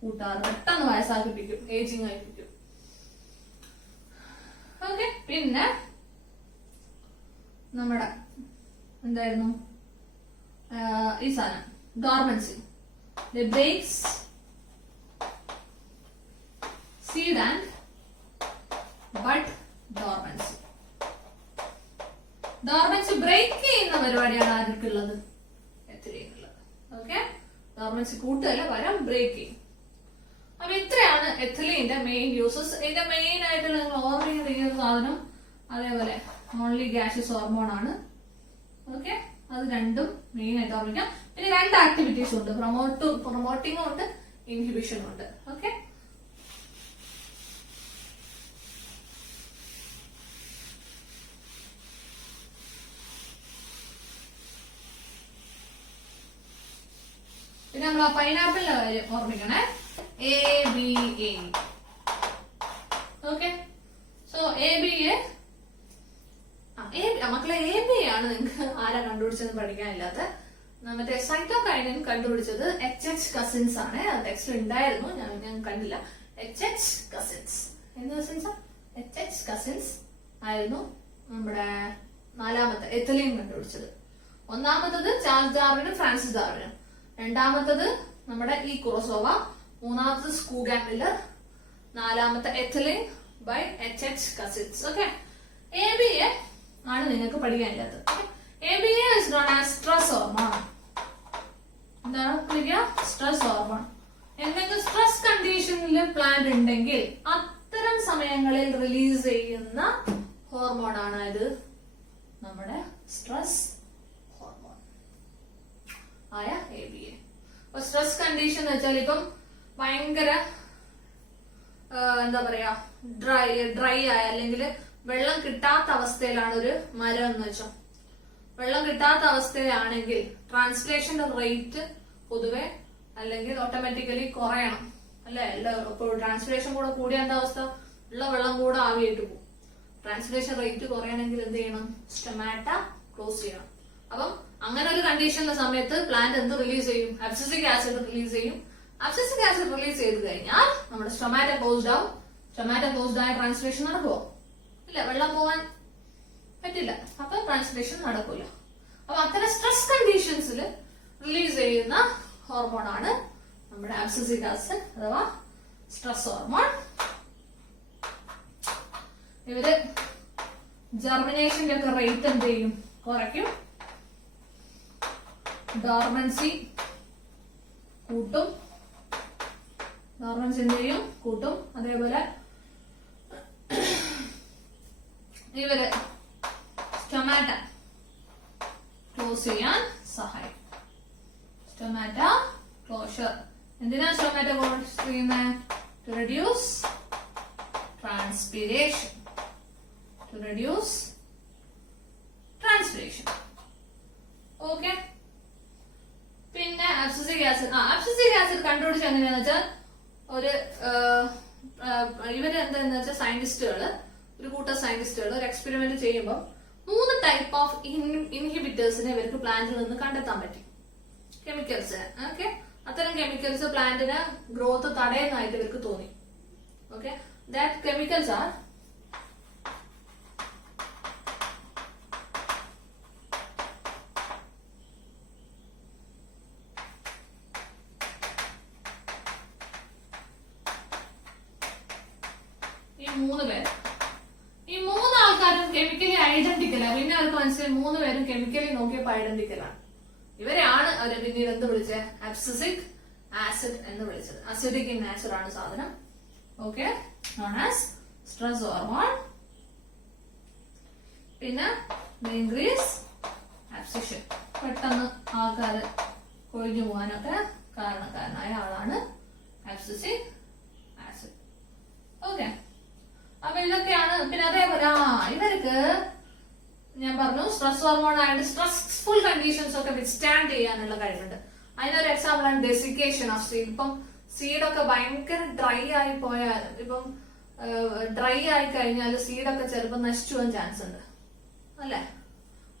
കൂട്ടാറ്, പെട്ടെന്ന് വയസ്സാക്കിപ്പിക്കും, ഏജിങ് ആയിപ്പിക്കും. ഓക്കെ, പിന്നെ നമ്മുടെ എന്തായിരുന്നു ഈ സാധനം dormancy, breaks seed and bud dormancy. Dormancy break ചെയ്യുന്ന പരിപാടിയാണ് ആർക്കുള്ളത്? എത്തിലീനുള്ളത്. ഓക്കെ, ഡോർമൻസി കൂട്ടുകയല്ല, പകരം ബ്രേക്ക് ചെയ്യും. അപ്പൊ ഇത്രയാണ് എത്തിലീന്റെ മെയിൻ യൂസസ്. ഇതിന്റെ മെയിൻ ആയിട്ട് നിങ്ങൾ ഓർമ്മ ചെയ്യുന്ന സാധനം അതേപോലെ ഓൺലി ഗ്യാഷ്യസ് ഹോർമോൺ ആണ്. ഓക്കെ, അത് രണ്ടും മെയിൻ ആയിട്ട് ഓർമ്മിക്കാം. പിന്നെ രണ്ട് ആക്ടിവിറ്റീസ് ഉണ്ട്, പ്രൊമോട്ടിങ്ങും ഉണ്ട്, ഇൻഹിബിഷനും ഉണ്ട്. ഓക്കെ, പിന്നെ നമ്മൾ ആ പൈനാപ്പിളിന്റെ കാര്യം ഓർമ്മിക്കണേ, ABA. ഓക്കെ, സോ ABA മക്കളെ ABA ആണ് നിങ്ങൾക്ക് ആരാ കണ്ടുപിടിച്ചെന്ന് പഠിക്കാനില്ലാത്ത. മറ്റേ സൈറ്റോകൈനിൻ കണ്ടുപിടിച്ചത് HH കസിൻസ് ആണ്. അത് ടെക്സ്റ്റ് ഉണ്ടായിരുന്നു, ഞാൻ കണ്ടില്ല. HH കസിൻസ് എന്ത് കസിൻസാ? HH കസിൻസ് ആയിരുന്നു നമ്മുടെ നാലാമത്തെ എത്തിലീൻ കണ്ടുപിടിച്ചത്. ഒന്നാമത്തത് ചാൾസ് ഡാർവിനും ഫ്രാൻസിസ് ഡാർവിനും, രണ്ടാമത്തത് നമ്മുടെ ഈ കുറോസോവ, മൂന്നാമത്തത് സ്കൂഗാൻ മില്ലർ, നാലാമത്തെ ethylene by HH Cousins. Okay, ABA ആണ് നിങ്ങൾക്ക് പഠിക്കാനില്ലാത്തത്. ABA is known as stress hormone. എന്താണ് വിളിക്കുക? Stress hormone. എന്തെങ്കിലും സ്ട്രെസ് കണ്ടീഷനിൽ പ്ലാന്റ് ഉണ്ടെങ്കിൽ അത്തരം സമയങ്ങളിൽ റിലീസ് ചെയ്യുന്ന ഹോർമോൺ ആണ് ഇത്, നമ്മുടെ സ്ട്രെസ് ഹോർമോൺ ആയ ABA. അപ്പൊ സ്ട്രെസ് കണ്ടീഷൻ എന്ന് വെച്ചാൽ ഇപ്പം ഭയങ്കര എന്താ പറയാ ഡ്രൈ ആയ അല്ലെങ്കിൽ വെള്ളം കിട്ടാത്ത അവസ്ഥയിലാണ് ഒരു മരം എന്ന് വെച്ചോ. വെള്ളം കിട്ടാത്ത അവസ്ഥയിലാണെങ്കിൽ ട്രാൻസ്ലേഷന്റെ റേറ്റ് പൊതുവെ അല്ലെങ്കിൽ ഓട്ടോമാറ്റിക്കലി കുറയണം അല്ലെ. ഇപ്പോൾ ട്രാൻസ്ലേഷൻ കൂടെ കൂടിയ എന്താ അവസ്ഥ? ഉള്ള വെള്ളം കൂടെ ആവിയായിട്ട് പോകും. ട്രാൻസ്ലേഷൻ റേറ്റ് കുറയണമെങ്കിൽ എന്ത് ചെയ്യണം? സ്റ്റൊമാറ്റ ക്ലോസ് ചെയ്യണം. അപ്പം അങ്ങനെ ഒരു കണ്ടീഷന്റെ സമയത്ത് പ്ലാന്റ് എന്ത് റിലീസ് ചെയ്യും? അബ്സിസിക് ആസിഡ് റിലീസ് ചെയ്യും. അബ്സിസിക് ആസിഡ് റിലീസ് ചെയ്ത് കഴിഞ്ഞാൽ നമ്മുടെ സ്റ്റൊമാറ്റ ക്ലോസ്ഡ് ആവും. സ്റ്റൊമാറ്റ ക്ലോസ്ഡ് ആയ ട്രാൻസ്ലേഷൻ നടക്കുമോ? ഇല്ല, വെള്ളം പോവാൻ പറ്റില്ല. അപ്പൊ ട്രാൻസ്ലേഷൻ നടക്കൂല. അപ്പൊ അത്തരം സ്ട്രെസ് കണ്ടീഷൻസിൽ റിലീസ് ചെയ്യുന്ന ഹോർമോൺ ആണ് നമ്മുടെ അബ്സിസിക് ആസിഡ് അഥവാ സ്ട്രെസ് ഹോർമോൺ. ഇവര് ജെർമിനേഷന്റെ ഒക്കെ റേറ്റ് എന്ത് ചെയ്യും? കുറയ്ക്കും. ഡോർമൻസി കൂട്ടും. ഡോർമൻസി എന്ത് ചെയ്യും? കൂട്ടും. അതേപോലെ ഇവര് സ്റ്റൊമാറ്റ ക്ലോസ് ചെയ്യാൻ സഹായിക്കും. Stomata closure. എന്തിനാ സ്റ്റൊമാറ്റ ക്ലോസ് ചെയ്യുന്നത്? To reduce transpiration. To reduce transpiration. Okay, പിന്നെ അബ്സിസിക് ആസിഡ്. അബ്സിസിക് ആസിഡ് കണ്ടുപിടിച്ച എങ്ങനെയാന്ന് വെച്ചാൽ ഒരു ഇവര് എന്താന്ന് വെച്ചാൽ സയന്റിസ്റ്റുകള്, ഒരു കൂട്ടം സയന്റിസ്റ്റുകൾ ഒരു എക്സ്പെരിമെന്റ് ചെയ്യുമ്പോൾ 3 ടൈപ്പ് ഓഫ് ഇൻഹിബിറ്റേഴ്സിനെ ഇവർക്ക് പ്ലാന്റിൽ നിന്ന് കണ്ടെത്താൻ പറ്റി. കെമിക്കൽസ്. ഓക്കെ, അത്തരം കെമിക്കൽസ് പ്ലാന്റിന് ഗ്രോത്ത് തടയുന്നതായിട്ട് ഇവർക്ക് തോന്നി. ഓക്കെ, ദാറ്റ് കെമിക്കൽസ് ആർ ഈ 3 പേര്. ഈ 3 ആൾക്കാരും കെമിക്കലി ഐഡന്റിക്കലാണ്. പിന്നെ അവർക്ക് മനസ്സിലായി 3 പേരും കെമിക്കലി നോക്കിയപ്പോ ഐഡന്റിക്കലാണ്. ഇവരെയാണ് അവര് പിന്നീട് എന്ത് വിളിച്ചത്? അബ്സിസിക് ആസിഡ് എന്ന് വിളിച്ചത്. അസിഡിക് ഇൻ നേച്ചർ ആണ് സാധനം. Okay, known as stress hormone. പിന്നെ ഇൻക്രീസ് അബ്സിഷൻ, പെട്ടെന്ന് ആൾക്കാര് കൊഴിഞ്ഞു പോകാനൊക്കെ കാരണക്കാരനായ ആളാണ് അബ്സിസിക് ആസിഡ്. ഓക്കെ, അപ്പൊ ഇതൊക്കെയാണ്. പിന്നെ അതേപോലെ ഇവർക്ക് ഞാൻ പറഞ്ഞു സ്ട്രെസ് ഹോർമോൺ ആയതുകൊണ്ട് സ്ട്രെസ്ഫുൾ കണ്ടീഷൻസ് ഒക്കെ വിത്ത്സ്റ്റാൻഡ് ചെയ്യാനുള്ള കഴിവുണ്ട്. അതിനൊരു എക്സാമ്പിൾ ആണ് ഡെസിക്കേഷൻ ഓഫ് സീഡ്. ഇപ്പം സീഡൊക്കെ ഭയങ്കര ഡ്രൈ ആയി പോയാൽ, ഇപ്പം ഡ്രൈ ആയി കഴിഞ്ഞാൽ സീഡൊക്കെ ചിലപ്പോൾ നശിച്ചു പോകാൻ ചാൻസ് ഉണ്ട് അല്ലെ.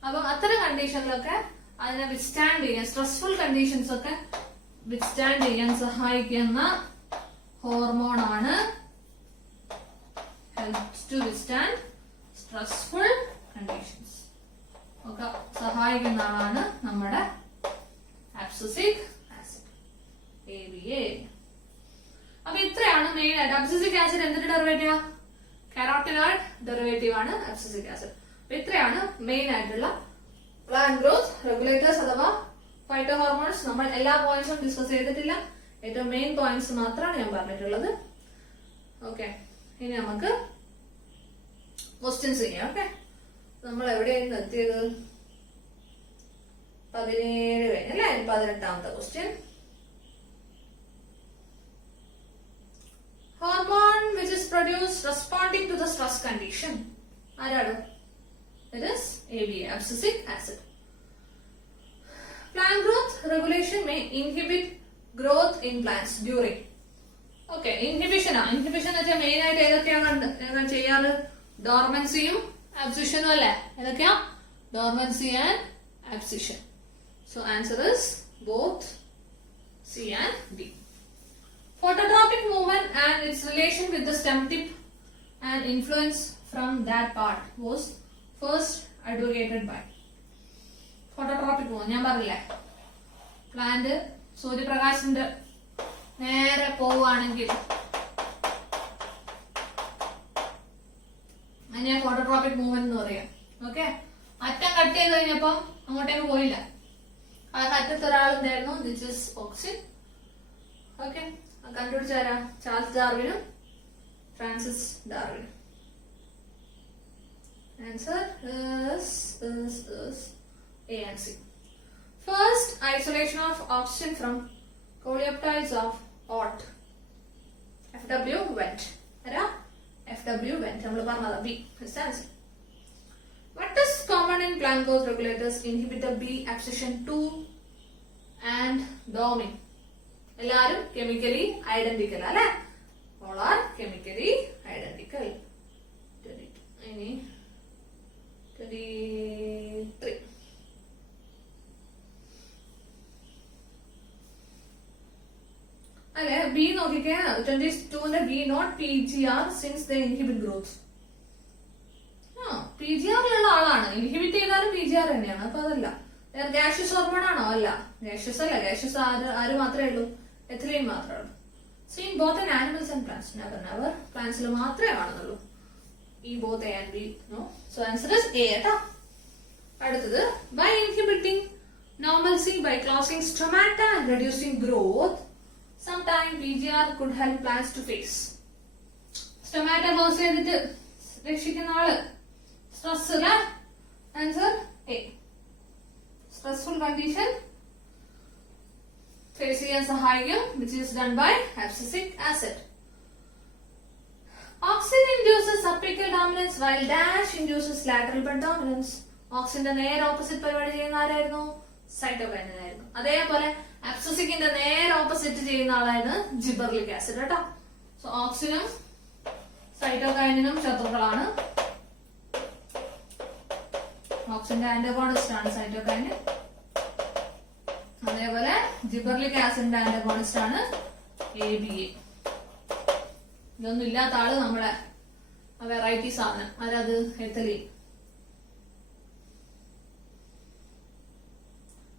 അപ്പൊ അത്തരം കണ്ടീഷനിലൊക്കെ അതിനെ വിത്ത്സ്റ്റാൻഡ് ചെയ്യാൻ, സ്ട്രെസ്ഫുൾ കണ്ടീഷൻസ് ഒക്കെ വിത്ത്സ്റ്റാൻഡ് ചെയ്യാൻ സഹായിക്കുന്ന ഹോർമോൺ ആണ്, helps to withstand stressful conditions ഒക്കെ സഹായിക്കുന്ന ആളാണ് നമ്മുടെ അബ്സിസിക് ആസിഡ്, ABA. അപ്പൊ ഇത്രയാണ് മെയിൻ ആയിട്ട്. അബ്സിസിക് ആസിഡ് എന്തിന്റെ ഡെറിവേറ്റീവ്? കരോട്ടിനോയിഡ് ഡെറിവേറ്റീവ് ആണ് അബ്സിസിക് ആസിഡ്. അപ്പൊ ഇത്രയാണ് മെയിൻ ആയിട്ടുള്ള പ്ലാന്റ് ഗ്രോത്ത് റെഗുലേറ്റേഴ്സ് അഥവാ ഫൈറ്റോ ഹോർമോൺസ്. നമ്മൾ എല്ലാ പോയിന്റ്സും ഡിസ്കസ് ചെയ്തിട്ടില്ല, ഏറ്റവും മെയിൻ പോയിന്റ്സ് മാത്രമാണ് ഞാൻ പറഞ്ഞിട്ടുള്ളത്. ഓക്കെ, ഇനി നമുക്ക് ക്വസ്റ്റ്യൻസ് ചെയ്യാം. ഓക്കെ, നമ്മൾ എവിടെയായിരുന്നു എത്തിയത്? 17 കഴിഞ്ഞല്ലേ? 18ാമത്തെ question. Hormone which is produced responding to the stress condition ആരാണ്? It is ABA, abscisic acid. Plant growth regulation may inhibit growth in plants during. Okay, inhibition എന്ന് വെച്ചാൽ മെയിൻ ആയിട്ട് ഏതൊക്കെയാണ് ചെയ്യാറ്? ഡോർമൻസിയും അബ്സിഷനും അല്ലേ? ഏതൊക്കെയാ? Dormancy and abscission. So answer is both C and D. Phototropic movement and its relation with the stem tip and influence from that part was first advocated by. Phototropic movement ഞാൻ പറഞ്ഞില്ലേ, plant സൂര്യപ്രകാശത്തിന്റെ നേരെ പോവുകയാണെങ്കിൽ അതിനെ phototropic movement എന്ന് പറയാം. Okay, അറ്റം cut ചെയ്ത് കഴിഞ്ഞപ്പം അങ്ങോട്ടേക്ക് പോയില്ല, ആ അറ്റത്ത് ഒരാളുണ്ടായിരുന്നു, ദിസ് ഇസ് ഓക്സിൻ. ഓക്കെ, കണ്ടുപിടിച്ചാരാ? ചാൾസ് ഡാർവിനും ഫ്രാൻസിസ് ഡാർവിനും. Answer is A and C. First, isolation of oxygen from coleoptides of Ott. FW went. FW went. നമ്മൾ പറഞ്ഞതാ B is answer. What is common in plant growth regulators? Inhibitor B, abscission 2 and doming. എല്ലാരും chemically identical അല്ലെ? All are chemically identical. ഇനി 23. അല്ലെ, B നോക്കിക്കേ. 22ന്റെ B not PGR since the inhibit growth. PGRലുള്ള ആളാണ്, ഇൻഹിബിറ്റ് ചെയ്താലും PGR തന്നെയാണ്. അപ്പൊ അതല്ല. ഗാഷ്യസ് ഹോർമോൺ ആണോ? അല്ല, ഗാഷ്യസ് അല്ല. ഗാഷ്യസ് ആര് മാത്രമേ ഉള്ളൂ? എഥിലീൻ മാത്രമേ ഉള്ളൂ. Seen both in animals and plants. Never പ്ലാന്റ്സിൽ മാത്രമേ കാണുന്നുള്ളൂ ഈ both A and B. No, so answer is A. കേട്ടോ. അടുത്തത്, by inhibiting normalcy by closing stomata and reducing growth, sometime PGR could help plants to face. Stomata close ചെയ്തിട്ട് രക്ഷിക്കുന്ന ആള് stress അല്ലേ? Answer A. Stressful condition face ചെയ്യാൻ സഹായിക്കും, which is done by abscisic acid. Auxin induces apical dominance while dash induces lateral bud dominance. ഓക്സിന്റെ നേരെ opposite പരിപാടി ചെയ്യുന്ന ആരായിരുന്നു? സൈറ്റോകൈനിൻ ആയിരുന്നു. അതേപോലെ അബ്സിസിക്കിന്റെ നേരെ ഓപ്പോസിറ്റ് ചെയ്യുന്ന ആളായിരുന്നു ജിബർലിക് ആസിഡ് കേട്ടോ. സോ ഓക്സിനും സൈറ്റോകൈനിനും ശത്രുക്കളാണ്. ഓക്സിന്റെ ആന്റഗോണിസ്റ്റ് ആണ് സൈറ്റോകൈനിൻ. അതേപോലെ ജിബർലിക് ആസിഡിന്റെ ആന്റഗോണിസ്റ്റ് ആണ് ABA. ഇതൊന്നും ഇല്ലാത്ത ആള് നമ്മുടെ വെറൈറ്റി സാധനം ആരത്? Ethylene.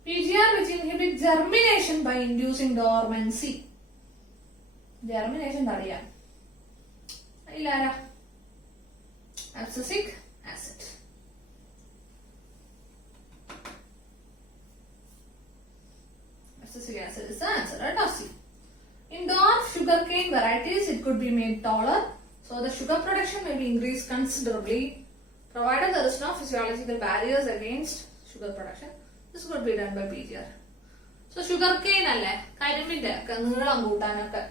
PGR which inhibit germination by inducing dormancy. Germination അറിയാം ഇല്ലാരാ? Abscisic acid. Abscisic acid is the answer. Right, C. In dwarf sugarcane varieties, it could be made taller, so the sugar production may be increased considerably, provided there is no physiological barriers against sugar production. This could be done by PGR. So sugarcane അല്ലേ, കരിമ്പിന്റെ ഒക്കെ നീളം കൂട്ടാനൊക്കെ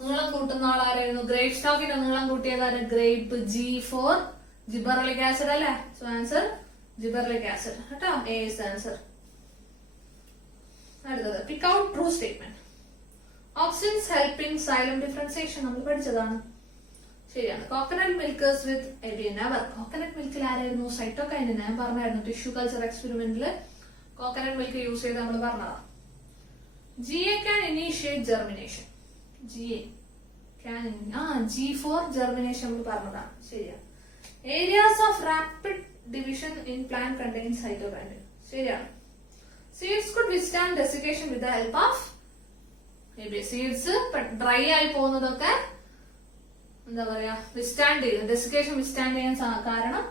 നീളം കൂട്ടുന്ന ആളാരായിരുന്നു? Grape സ്റ്റോക്കിന്റെ നീളം കൂട്ടിയത് ആര്? Grape. G for gibberellic acid അല്ലേ? So answer ജിബെർലിക് ആസിഡ് കേട്ടോ. A is answer. അടുത്തത് pick out true statement. Oxygens help in xylem differentiation നമ്മൾ പഠിച്ചതാണ്. ശരിയാണ്. കോക്കനട്ട് മിൽക്കേഴ്സ് വിത്ത് എബിയനവർ. കോക്കനട്ട് മിൽക്കിൽ ആരായിരുന്നു? സൈറ്റോകൈനിൻ. ഞാൻ പറഞ്ഞായിരുന്നു ടിഷ്യൂ കൾച്ചർ എക്സ്പെരിമെന്റിൽ കോക്കനട്ട് മിൽക്ക് യൂസ് ചെയ്ത് നമ്മൾ പറഞ്ഞതാ. GA can initiate germination. GA can G for germination നമ്മൾ പറഞ്ഞതാണ്. ശരിയാണ്. Areas of rapid division in plant contain cytokinin. ശരിയാണ്. Seeds could withstand desiccation with the help of seeds dry ആയി പോകുന്നതൊക്കെ എന്താ പറയാ വിസ്റ്റാൻഡ് ചെയ്യും. ഡെസിക്കേഷൻ വിസ്റ്റാൻഡ് ചെയ്യാൻ കാരണം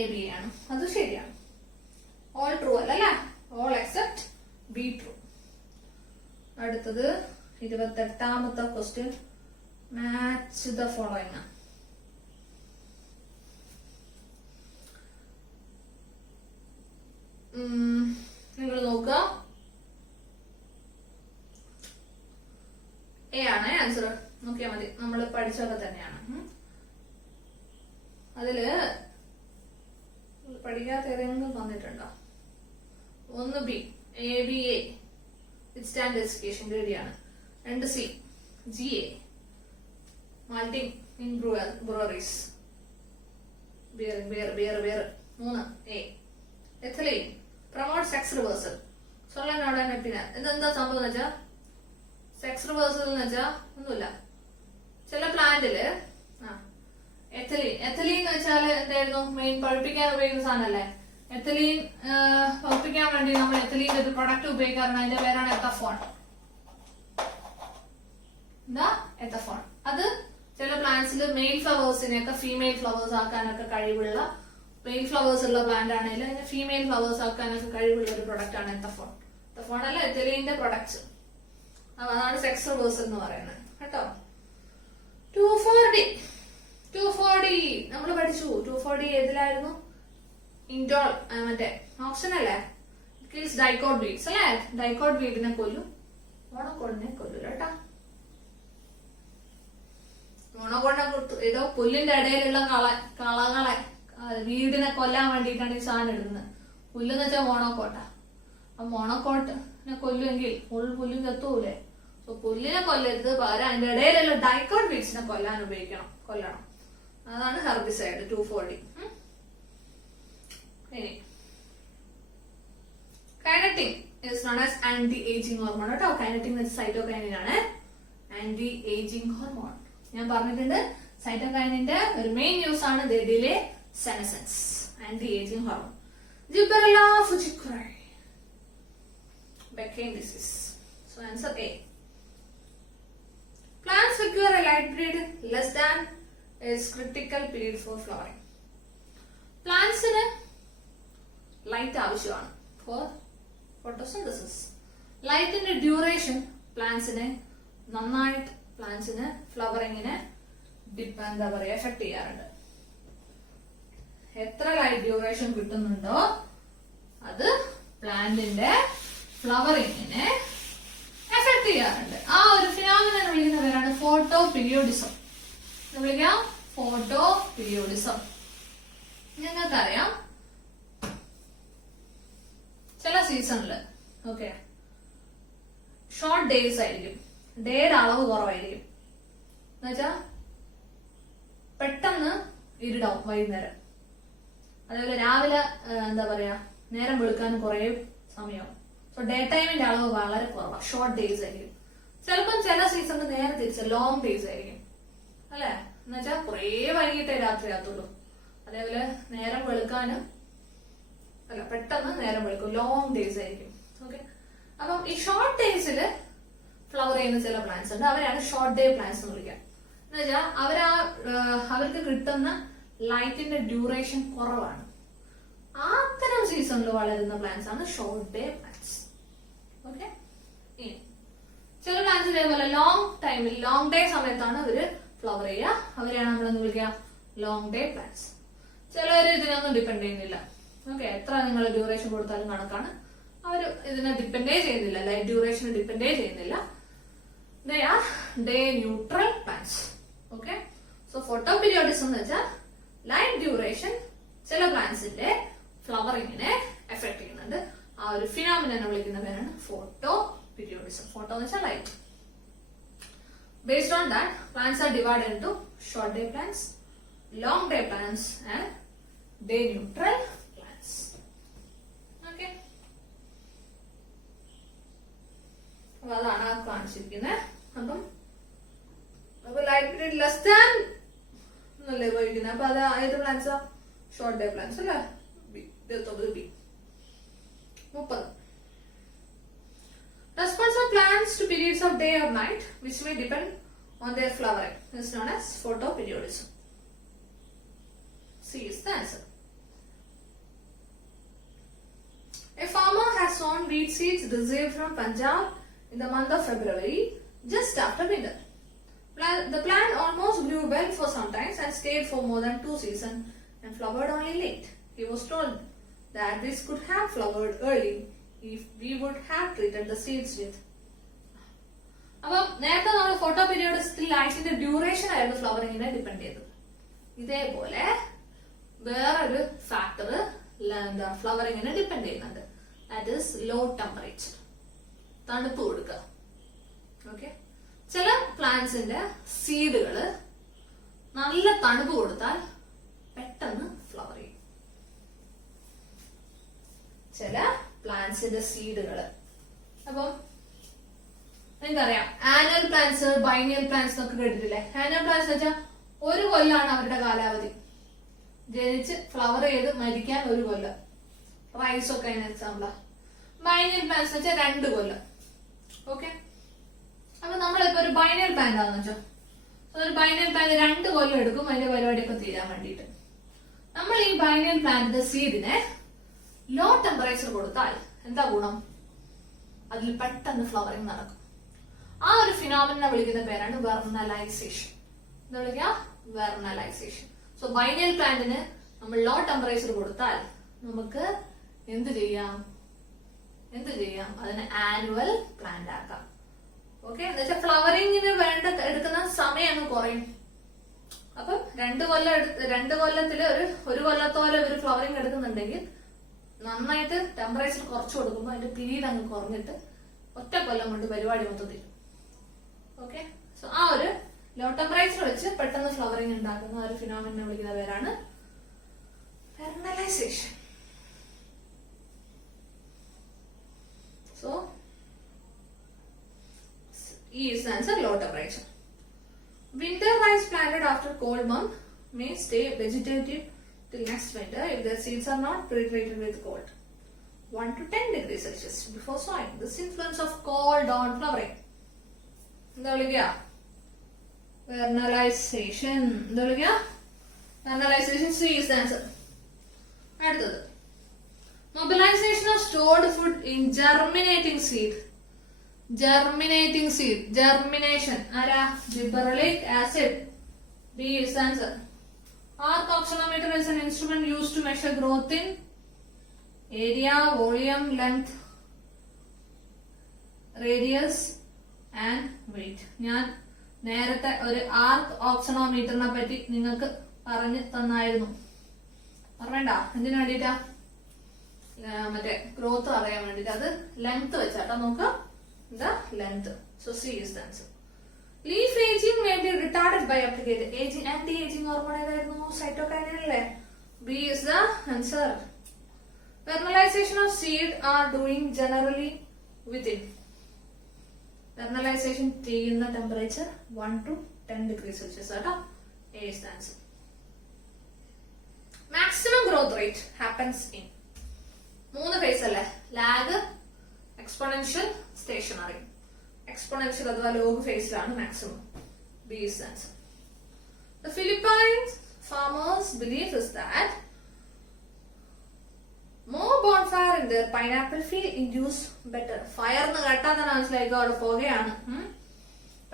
ABA ആണ്. അത് ശരിയാണ്. ഓൾ ട്രൂ അല്ല, ഓൾ എക്സെപ്റ്റ് ബി ട്രൂ. അടുത്തത് 28ാമത്തെ ക്വസ്റ്റ്യൻ. Match the following. നിങ്ങൾ നോക്കുക. എ ആണ് ആൻസർ. നോക്കിയാൽ മതി, നമ്മൾ പഠിച്ചൊക്കെ തന്നെയാണ്. അതില് പഠിക്കാത്ത ഏതെങ്കിലും തന്നിട്ടുണ്ടോ? ഒന്ന് ബി ABA വിത്ത്സ്റ്റാൻഡ് ഡെസിക്കേഷൻ റെഡിയാണ്. 2 C GA malting in breweries beer. 3 A ethylene promote sex reversal. സൊളനോഡാനെപ്പിനാൻ. ഇതെന്താ സംഭവം എന്ന് വെച്ചാ സെക്സ് റിവേഴ്സൽ എന്ന് വെച്ചാ ഒന്നുമില്ല. ചില പ്ലാന്റില് എഥലീൻ എന്ന് വെച്ചാൽ എന്തായിരുന്നു? മെയിൻ പഴുപ്പിക്കാൻ ഉപയോഗിക്കുന്ന സാധനല്ലേ എഥലീൻ. പഴുപ്പിക്കാൻ വേണ്ടി നമ്മൾ എഥലീൻ ഒരു പ്രൊഡക്റ്റ് ഉപയോഗിക്കാറുണ്ട്. അതിന്റെ പേരാണ് എത്തഫോൺ. എന്താ? എത്തഫോൺ. അത് ചില പ്ലാന്റ്സിൽ മെയിൽ ഫ്ലവേഴ്സിനെയൊക്കെ ഫീമെയിൽ ഫ്ലവേഴ്സ് ആക്കാനൊക്കെ കഴിവുള്ള, മെയിൽ ഫ്ലവേഴ്സ് ഉള്ള പ്ലാന്റ് ആണെങ്കിൽ അതിന് ഫീമെയിൽ ഫ്ലവേഴ്സ് ആക്കാനൊക്കെ കഴിവുള്ള ഒരു പ്രൊഡക്റ്റ് ആണ് എത്തഫോൺ. എത്തഫോൺ അല്ല എഥലീന്റെ പ്രൊഡക്ട്സ്. അതാണ് സെക്സ് റിവേഴ്സൽ എന്ന് പറയുന്നത് കേട്ടോ. 2,4-D നമ്മൾ പഠിച്ചു. 2,4-D ഏതിലായിരുന്നു? ഇൻഡോൾ മറ്റേ ഓപ്ഷൻ അല്ലേ? കിൽസ് ഡൈക്കോട്ട് ബീഡ്സ് അല്ലേ? ഡൈക്കോട്ട് ബീഡിനെ കൊല്ലും, മോണോകോട്ടിനെ കൊല്ലൂല കേട്ടോ. മോണോകോട്ടിനെ ഏതോ പുല്ലിന്റെ ഇടയിലുള്ള കളകളെ വീടിനെ കൊല്ലാൻ വേണ്ടിയിട്ടാണ് ഈ സാധനം ഇടുന്നത്. പുല്ലെന്ന് വെച്ചാൽ മോണോകോട്ട. ആ മോണോകോട്ടിനെ കൊല്ലുമെങ്കിൽ പുല്ലും ചത്തൂലേ? സോ പുല്ലിനെ കൊല്ലരുത്, പകരം അതിന്റെ ഇടയിലുള്ള ഡൈക്കോട്ട് ബീഡ്സിനെ കൊല്ലണം. അതാണ് ഹെർബിസൈഡ് 2,4-D. ഇനി kinetic is known as anti-aging hormone കേട്ടോ. കൈനറ്റിക് സൈറ്റോകൈനിൻ ആണ്. ആന്റി ഏജിങ് ഹോർമോൺ ഞാൻ പറഞ്ഞിട്ടുണ്ട്. സൈറ്റോകൈനിന്റെ ഒരു മെയിൻ യൂസ് ആണ് delay senescence. Anti ageing hormone. Gibberella fujikuroi Beck's disease. So answer A. Plants require a light period less than its critical period for flowering. Plants ന് light ആവശ്യമാണ് for photosynthesis. ലൈറ്റിന്റെ duration പ്ലാന്റ്സിനെ നന്നായിട്ട് പ്ലാന്റ്സിന് ഫ്ലവറിങ്ങിനെ എന്താ പറയാ effect ചെയ്യാറുണ്ട്. എത്ര light duration കിട്ടുന്നുണ്ടോ അത് പ്ലാന്റിന്റെ ഫ്ലവറിങ്ങിനെ എഫക്ട് ചെയ്യാറുണ്ട്. ആ ഒരു ഫിനോമിനൻ വിളിക്കുന്ന പേരാണ് ഫോട്ടോ പീരിയോഡിസം. വിളിക്കാം ഫോട്ടോ പീരിയോഡിസം. നിങ്ങൾക്കറിയാം ചില സീസണില് ഓക്കെ ഷോർട്ട് ഡേയ്സ് ആയിരിക്കും, ഡേയുടെ അളവ് കുറവായിരിക്കും. എന്നുവെച്ചാ പെട്ടെന്ന് ഇരുടാവും വൈകുന്നേരം. അതേപോലെ രാവിലെ എന്താ പറയാ നേരം വെളുക്കാനും കുറെ സമയമാവും. സോ ഡേ ടൈമിന്റെ അളവ് വളരെ കുറവാണ്, ഷോർട്ട് ഡേയ്സ് ആയിരിക്കും. ചിലപ്പം ചില സീസണിൽ നേരെ തിരിച്ച് ലോങ് ഡേയ്സ് ആയിരിക്കും അല്ലെ. എന്നുവെച്ചാൽ കുറേ വൈകിട്ടേ രാത്രി ആകത്തുള്ളൂ. അതേപോലെ നേരം വെളുക്കാനും അല്ല പെട്ടെന്ന് നേരം വെളുക്കും, ലോങ് ഡേയ്സ് ആയിരിക്കും. ഓക്കെ, അപ്പം ഈ ഷോർട്ട് ഡേയ്സില് ഫ്ലവർ ചെയ്യുന്ന ചില പ്ലാന്റ്സ് ഉണ്ട്, അവരാണ് ഷോർട്ട് ഡേ പ്ലാന്റ്സ് എന്ന് വിളിക്കുക. എന്നുവെച്ചാൽ അവർക്ക് കിട്ടുന്ന ലൈറ്റിന്റെ ഡ്യൂറേഷൻ കുറവാണ്. അത്തരം സീസണിൽ വളരുന്ന പ്ലാന്റ്സ് ആണ് ഷോർട്ട് ഡേ പ്ലാന്റ്സ്. ഓക്കെ, ചില പ്ലാന്റ്സ് ഇതേപോലെ ലോങ് ടൈമിൽ ലോങ് ഡേ സമയത്താണ് അവര് ഫ്ലവർ ചെയ്യുക, അവരെയാണ് നമ്മളെന്ന് വിളിക്കുക ലോങ് ഡേ പ്ലാന്റ്സ്. ചിലവര് ഇതിനൊന്നും ഡിപ്പെൻഡ് ചെയ്യുന്നില്ല. ഓക്കെ, എത്ര നിങ്ങൾ ഡ്യൂറേഷൻ കൊടുത്താലും കണക്കാണ്. അവര് ഇതിനെ ഡിപ്പെൻഡേ ചെയ്യുന്നില്ല, ലൈറ്റ് ഡ്യൂറേഷൻ ഡിപ്പെൻഡേ ചെയ്യുന്നില്ല. They are day neutral plants. Okay, so photoperiodism എന്ന് വെച്ചാൽ ലൈറ്റ് ഡ്യൂറേഷൻ ചില പ്ലാന്റ്സിന്റെ ഫ്ലവറിങ്ങിനെ എഫക്ട് ചെയ്യുന്നുണ്ട്. ആ ഒരു ഫിനോമിനനെ വിളിക്കുന്ന പേരാണ് ഫോട്ടോ പീരിയോഡിസം. ഫോട്ടോ എന്ന് വെച്ചാൽ light. Based on that, plants are divided into short day plants, long day plants and day neutral plants. Okay. അപ്പോൾ അതാണ് കാണിച്ചിരിക്കുന്നത്. അപ്പം ലൈറ്റ് പീരീഡ് ലെസ് ദാൻ എന്നല്ലേ ഉപയോഗിക്കുന്നത്. അപ്പൊ അത് ഏത് പ്ലാന്റ്സാ? ഷോർട്ട് ഡേ പ്ലാന്റ്സ് അല്ലേ? B 30. Response of plants to periods of day or night, which may depend on their flowering, is known as photoperiodism. C is the answer. A farmer has sown wheat seeds received from Punjab in the month of February, just after winter. The plant almost grew well for some time and stayed for more than 2 seasons and flowered only late. He was told that this could have flowered early if we would have treated the seeds with. അപ്പം നേരത്തെ നമ്മൾ photo പീരിയോഡിസത്തിൽ ലൈറ്റിന്റെ duration ആയിരുന്നു ഫ്ലവറിങ്ങിനെ depend ചെയ്തത്. ഇതേപോലെ വേറൊരു factor എന്താ ഫ്ലവറിങ്ങിനെ depend ചെയ്യുന്നുണ്ട്. ദാറ്റ് ഈസ് ലോ ടെമ്പറേച്ചർ, തണുപ്പ് കൊടുക്കുക. ഓക്കെ, ചില പ്ലാന്റ്സിന്റെ സീഡുകള് നല്ല തണുപ്പ് കൊടുത്താൽ പെട്ടെന്ന് ഫ്ലവർ ചെയ്യും. ചില പ്ലാന്റ്സിന്റെ സീഡുകള്. അപ്പം നിങ്ങൾക്കറിയാം ആനുവൽ പ്ലാന്റ്സ്, ബൈനിയൽ പ്ലാന്റ്സ് എന്നൊക്കെ കേട്ടിട്ടില്ലേ? ആനുവൽ പ്ലാന്റ്സ് വെച്ചാൽ 1 കൊല്ലമാണ് അവരുടെ കാലാവധി. ജനിച്ച് ഫ്ലവർ ചെയ്ത് മരിക്കാൻ 1 കൊല്ലം. റൈസ് ഒക്കെ അതിന് എക്സാമ്പിളാ. ബൈനിയൽ പ്ലാന്റ്സ് വെച്ചാൽ 2 കൊല്ലം. ഓക്കെ, അപ്പൊ നമ്മളിപ്പോ ഒരു ബൈനിയൽ പ്ലാന്റ് ആണെന്ന് വെച്ചോ. ഒരു ബൈനിയൽ പ്ലാന്റ് 2 കൊല്ലം എടുക്കും അതിന്റെ പരിപാടിയൊക്കെ തീരാൻ വേണ്ടിയിട്ട്. നമ്മൾ ഈ ബൈനിയൽ പ്ലാന്റിന്റെ സീഡിനെ ലോ ടെമ്പറേച്ചർ കൊടുത്താൽ എന്താ ഗുണം? അതിൽ പെട്ടെന്ന് ഫ്ലവറിങ് നടക്കും. ആ ഒരു ഫിനോമിനെ വിളിക്കുന്ന പേരാണ് വെർണലൈസേഷൻ. എന്താ വിളിക്കുക? വെർണലൈസേഷൻ. സോ ബൈനിയൽ പ്ലാന്റിന് നമ്മൾ ലോ ടെമ്പറേച്ചർ കൊടുത്താൽ നമുക്ക് എന്ത് ചെയ്യാം? അതിനെ ആനുവൽ പ്ലാന്റ് ആക്കാം. ഓക്കെ, എന്ന് വെച്ചാൽ ഫ്ലവറിങ്ങിന് വേണ്ട എടുക്കുന്ന സമയം അങ്ങ് കുറയും. അപ്പം 2 കൊല്ലത്തില് ഒരു കൊല്ലത്തോലെ ഒരു ഫ്ലവറിങ് എടുക്കുന്നുണ്ടെങ്കിൽ നന്നായിട്ട് ടെമ്പറേച്ചർ കുറച്ചു കൊടുക്കുമ്പോൾ അതിന്റെ പീരീഡ് അങ്ങ് കുറഞ്ഞിട്ട് 1 കൊല്ലം കൊണ്ട് പരിപാടി മൊത്തം തീരും. ഓക്കെ, സോ ആ ഒരു ലോ ടെമ്പറേച്ചർ വെച്ച് പെട്ടെന്ന് ഫ്ലവറിങ് ഉണ്ടാക്കുന്ന ഒരു ഫിനോമിനെ വിളിക്കുന്ന പേരാണ് vernalization. So E is the answer, low temperature. Winter rice planted after cold month may stay vegetative till next winter if their seeds are not pre-treated with cold 1 to 10 degrees Celsius before sowing. This influence of cold on flowering. എന്താ വിളിക്കുക? വെർണലൈസേഷൻ. എന്താ വിളിക്കുക? വെർണലൈസേഷൻ. C is the answer. അടുത്തത് mobilization of stored food in germinating seed. Germinating seed. Germination. Ara? Gibberellic acid. B is the answer. Arc oxynometer is an instrument used to measure growth in area, volume, length, radius and weight. ഞാൻ നേരത്തെ ഒരു ആർക്ക് ഓക്സണോമീറ്ററിനെ പറ്റി നിങ്ങൾക്ക് പറഞ്ഞു തന്നായിരുന്നു. ഓർമ്മണ്ട? എന്തിനു വേണ്ടിട്ടാ? മറ്റേ ഗ്രോത്ത് അറിയാൻ വേണ്ടിട്ട്. അത് ലെങ്ത് വെച്ചാട്ടോ നോക്കുക. The length. So C is the answer. Leaf aging may be retarded by applicated aging. Anti-aging hormone ഏതായിരുന്നു? Cytokinin അല്ലേ? B is the answer. Vernalization of seed are doing generally within. Vernalization ചെയ്യുന്ന temperature 1 to 10 degrees Celsius ആട്ടോ. A is the answer. Maximum growth rate happens in 3 phase അല്ലേ? Lag, exponential, stationary. Exponential അഥവാ log phase-ലാണ് maximum. B is the answer. The Philippines farmers' belief is that more bonfire in their pineapple field induce better. Fire എന്ന് കേട്ടാൽ തന്നെ മനസ്സിലാക്കുക അവിടെ പുകയാണ്.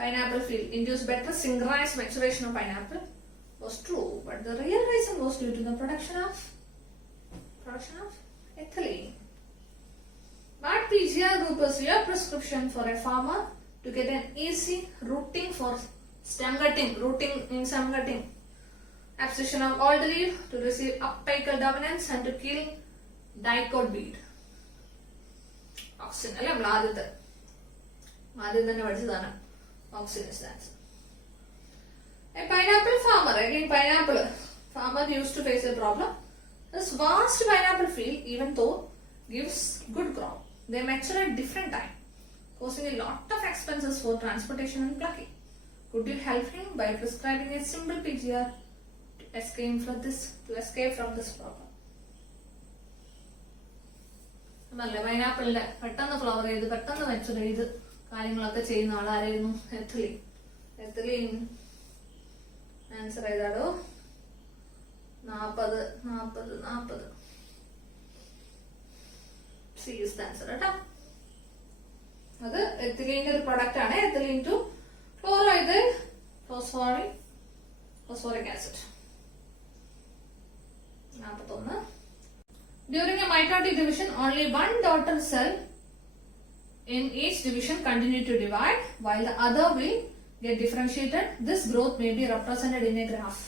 Pineapple field induce better synchronized maturation of pineapple was true, but the real reason was due to the production of ethylene. But PGR group is your prescription for a farmer to get an easy routing for stem cutting, Abscission of all the leaf to receive apical dominance and to kill dicot bead. Auxin അല്ലേ നമ്മൾ ആദ്യം തന്നെ പഠിച്ചതാണ്. Auxin is that. A pineapple farmer, again pineapple farmer used to face a problem. This vast pineapple field, even though gives good crop, they mature at different time, causing a lot of expenses for transportation and plucking. Could you help him by prescribing a simple PGR to escape from this problem? നല്ല പൈനാപ്പിളിന്റെ പെട്ടെന്ന് flower ചെയ്ത് പെട്ടെന്ന് mature ചെയ്ത് കാര്യങ്ങളൊക്കെ ചെയ്യുന്ന ആളാരായിരുന്നു? Ethylene. Answer ഏതാടോ? 40. C is the answer കേട്ടോ. അത് എത്തിലീന്റെ ഒരു പ്രൊഡക്റ്റ് ആണ്. Ethylene two chloride phosphoric acid. 41. During a mitotic division, only one daughter cell in each division continue to divide, while the other will get differentiated. This growth may be represented in a graph.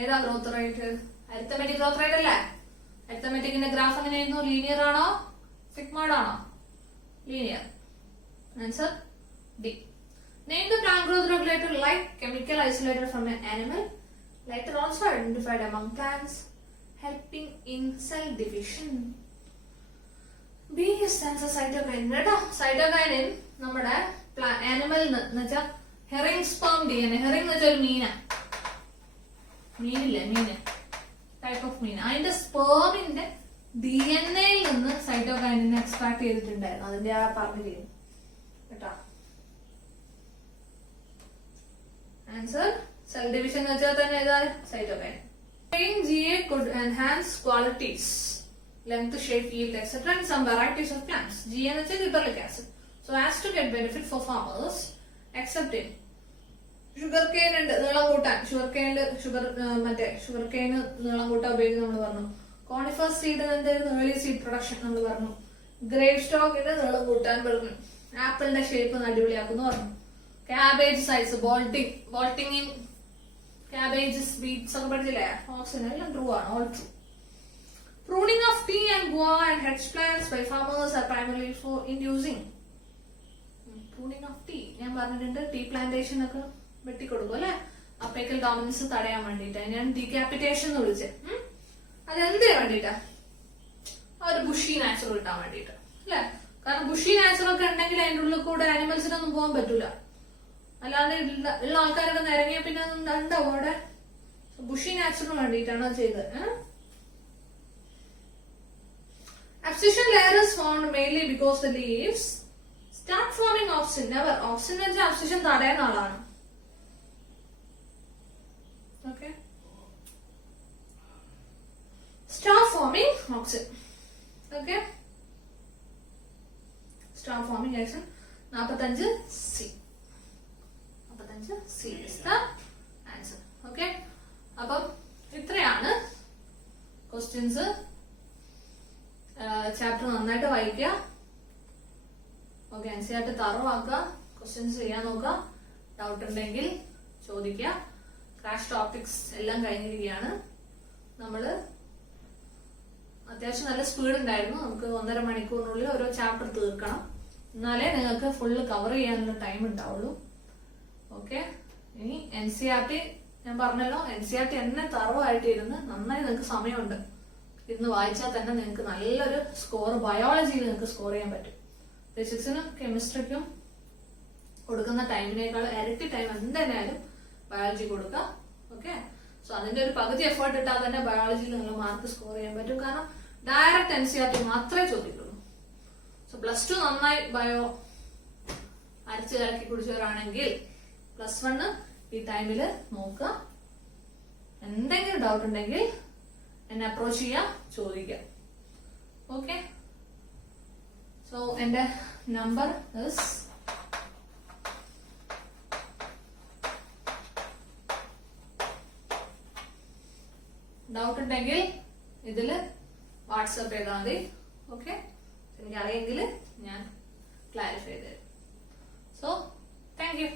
ഏതാ growth rate? Arithmetic growth rate അല്ലേ? അരിത്തമെറ്റിക്കിന്റെ graph എങ്ങനെയായിരുന്നു? Linear ആണോ സിഗ്മോയ്ഡ് ആണോ? Linear. Answer D. Name the plant growth regulator like chemical isolated from an animal, later also identified among plants, helping in cell division. B is answer cytokinin കേട്ടോ. Cytokinin നമ്മുടെ ആനിമലിൽ എന്ന് വെച്ചാൽ herring sperm DNA. Herring എന്ന് വെച്ചാൽ ഒരു മീനില്ലേ, type of mean. അതിന്റെ സ്പേമിന്റെ DNA-യിൽ നിന്ന് സൈറ്റോകൈനിനെ extract ചെയ്തിട്ടുണ്ടായിരുന്നു. അതിന്റെ ആ പറഞ്ഞു ചെയ്യും കേട്ടോ. ആൻസർ സെൽ ഡിവിഷൻ എന്ന് വെച്ചാൽ തന്നെ ഏതാ? Cytokinin. GA could enhance qualities, length, shape, yield, etc. in some varieties of plants. GA എന്ന് വെച്ചാൽ gibberellic acid. So as to get benefit for farmers, except in sugar cane ഉണ്ട് നീളം കൂട്ടാൻ. Sugar കെയിന് നീളം കൂട്ടാൻ ഉപയോഗിക്കും നമ്മൾ പറഞ്ഞു. കോണിഫർ സീഡ് എന്തായിരുന്നു? ഏർലി സീഡ് പ്രൊഡക്ഷൻ നമ്മൾ പറഞ്ഞു. ഗ്രേപ്പ് സ്റ്റോക്കിന്റെ നീളം കൂട്ടാൻ പറഞ്ഞു. ആപ്പിളിന്റെ ഷേപ്പ് അടിപൊളിയാക്കുന്നു പറഞ്ഞു. Cabbage size bolting in cabbages beets ഒക്കെ പഠിച്ചില്ലേ? ഓപ്ഷൻ എല്ലാം ട്രൂ ആണ്. All true. Pruning of tea and guava and hedge plants by farmers are primarily for inducing. Pruning of tea ഞാൻ പറഞ്ഞിട്ടുണ്ട്. ടീ പ്ലാന്റേഷൻ ഒക്കെ വെട്ടിക്കൊടുക്കും അല്ലെ? അപ്പേക്കൽ ഡോമിനൻസ് തടയാൻ വേണ്ടിട്ട്. അതിനാണ് ഡീകാപ്പിറ്റേഷൻ എന്ന് വിളിച്ചത്. അതെന്തിനു വേണ്ടിട്ടാ? ഒരു ബുഷി നാച്ചുറൽ കിട്ടാൻ വേണ്ടിട്ട് അല്ലെ? കാരണം ബുഷി നാച്ചുറൽ ഒക്കെ ഉണ്ടെങ്കിൽ അതിന്റെ ഉള്ളിൽ കൂടെ ആനിമൽസിനൊന്നും പോകാൻ പറ്റൂല. അല്ലാതെ ഉള്ള ആൾക്കാരൊക്കെ നിരങ്ങിയ പിന്നെ ഉണ്ടാവും അവിടെ. ബുഷി നാച്ചുറൽ വേണ്ടിയിട്ടാണ് അത് ചെയ്തത്. Abscission layer is formed mainly because the leaves start forming auxin. Never. Auxin എന്ന് വെച്ചാൽ abscission തടയുന്ന ആളാണ്. Okay. Start forming auxin. Okay. Start forming auxin. 45 C. 45 C is the answer. Okay. അപ്പം ഇത്രയാണ് ക്വസ്റ്റ്യൻസ്. ചാപ്റ്റർ നന്നായിട്ട് വായിക്കുക. ഓക്കെ. എൻസിആർടി തറവാക്കുക. ക്വസ്റ്റ്യൻസ് ചെയ്യാൻ നോക്കുക. ഡൗട്ട് ഉണ്ടെങ്കിൽ ചോദിക്കുക. ക്രാഷ് ടോപ്പിക്സ് എല്ലാം കഴിഞ്ഞിരിക്കുകയാണ്. നമ്മള് അത്യാവശ്യം നല്ല സ്പീഡ് ഉണ്ടായിരുന്നു. നമുക്ക് 1.5 മണിക്കൂറിനുള്ളിൽ ഓരോ ചാപ്റ്റർ തീർക്കണം. എന്നാലേ നിങ്ങൾക്ക് ഫുള്ള് കവർ ചെയ്യാനുള്ള ടൈം ഉണ്ടാവുള്ളൂ. ഓക്കെ. ഇനി എൻസിആർടി ഞാൻ പറഞ്ഞല്ലോ, എൻസിആർടി എന്നെ തറവായിട്ട് ഇരുന്ന് നന്നായി നിങ്ങൾക്ക് സമയമുണ്ട്. ഇരുന്ന് വായിച്ചാൽ തന്നെ നിങ്ങൾക്ക് നല്ലൊരു സ്കോർ ബയോളജിയിൽ നിങ്ങൾക്ക് സ്കോർ ചെയ്യാൻ പറ്റും. ഫിസിക്സിനും കെമിസ്ട്രിക്കും കൊടുക്കുന്ന ടൈമിനേക്കാൾ ഇരട്ടി ടൈം എന്തായാലും ബയോളജി കൊടുക്കുക. ഓക്കെ. സോ അതിന്റെ ഒരു പകുതി എഫേർട്ട് ഇട്ടാൽ തന്നെ ബയോളജിയിൽ നിങ്ങൾ മാർക്ക് സ്കോർ ചെയ്യാൻ പറ്റും. കാരണം ഡയറക്റ്റ് എൻസിആർടി മാത്രമേ ചോദിക്കുള്ളൂ. സോ +2 നന്നായി ബയോ അരച്ച് കലക്കി കുടിച്ചവരാണെങ്കിൽ +1 ഈ ടൈമിൽ നോക്കുക. എന്തെങ്കിലും ഡൗട്ട് ഉണ്ടെങ്കിൽ എന്നെ അപ്രോച്ച് ചെയ്യാം, ചോദിക്കാം. ഓക്കെ. സോ എന്റെ നമ്പർ ഡൗട്ട് ഉണ്ടെങ്കിൽ ഇതില് വാട്സപ്പ് ചെയ്താൽ മതി. ഓക്കെ. എനിക്കറിയെങ്കിൽ ഞാൻ ക്ലാരിഫൈ ചെയ്ത് തരും. So thank you.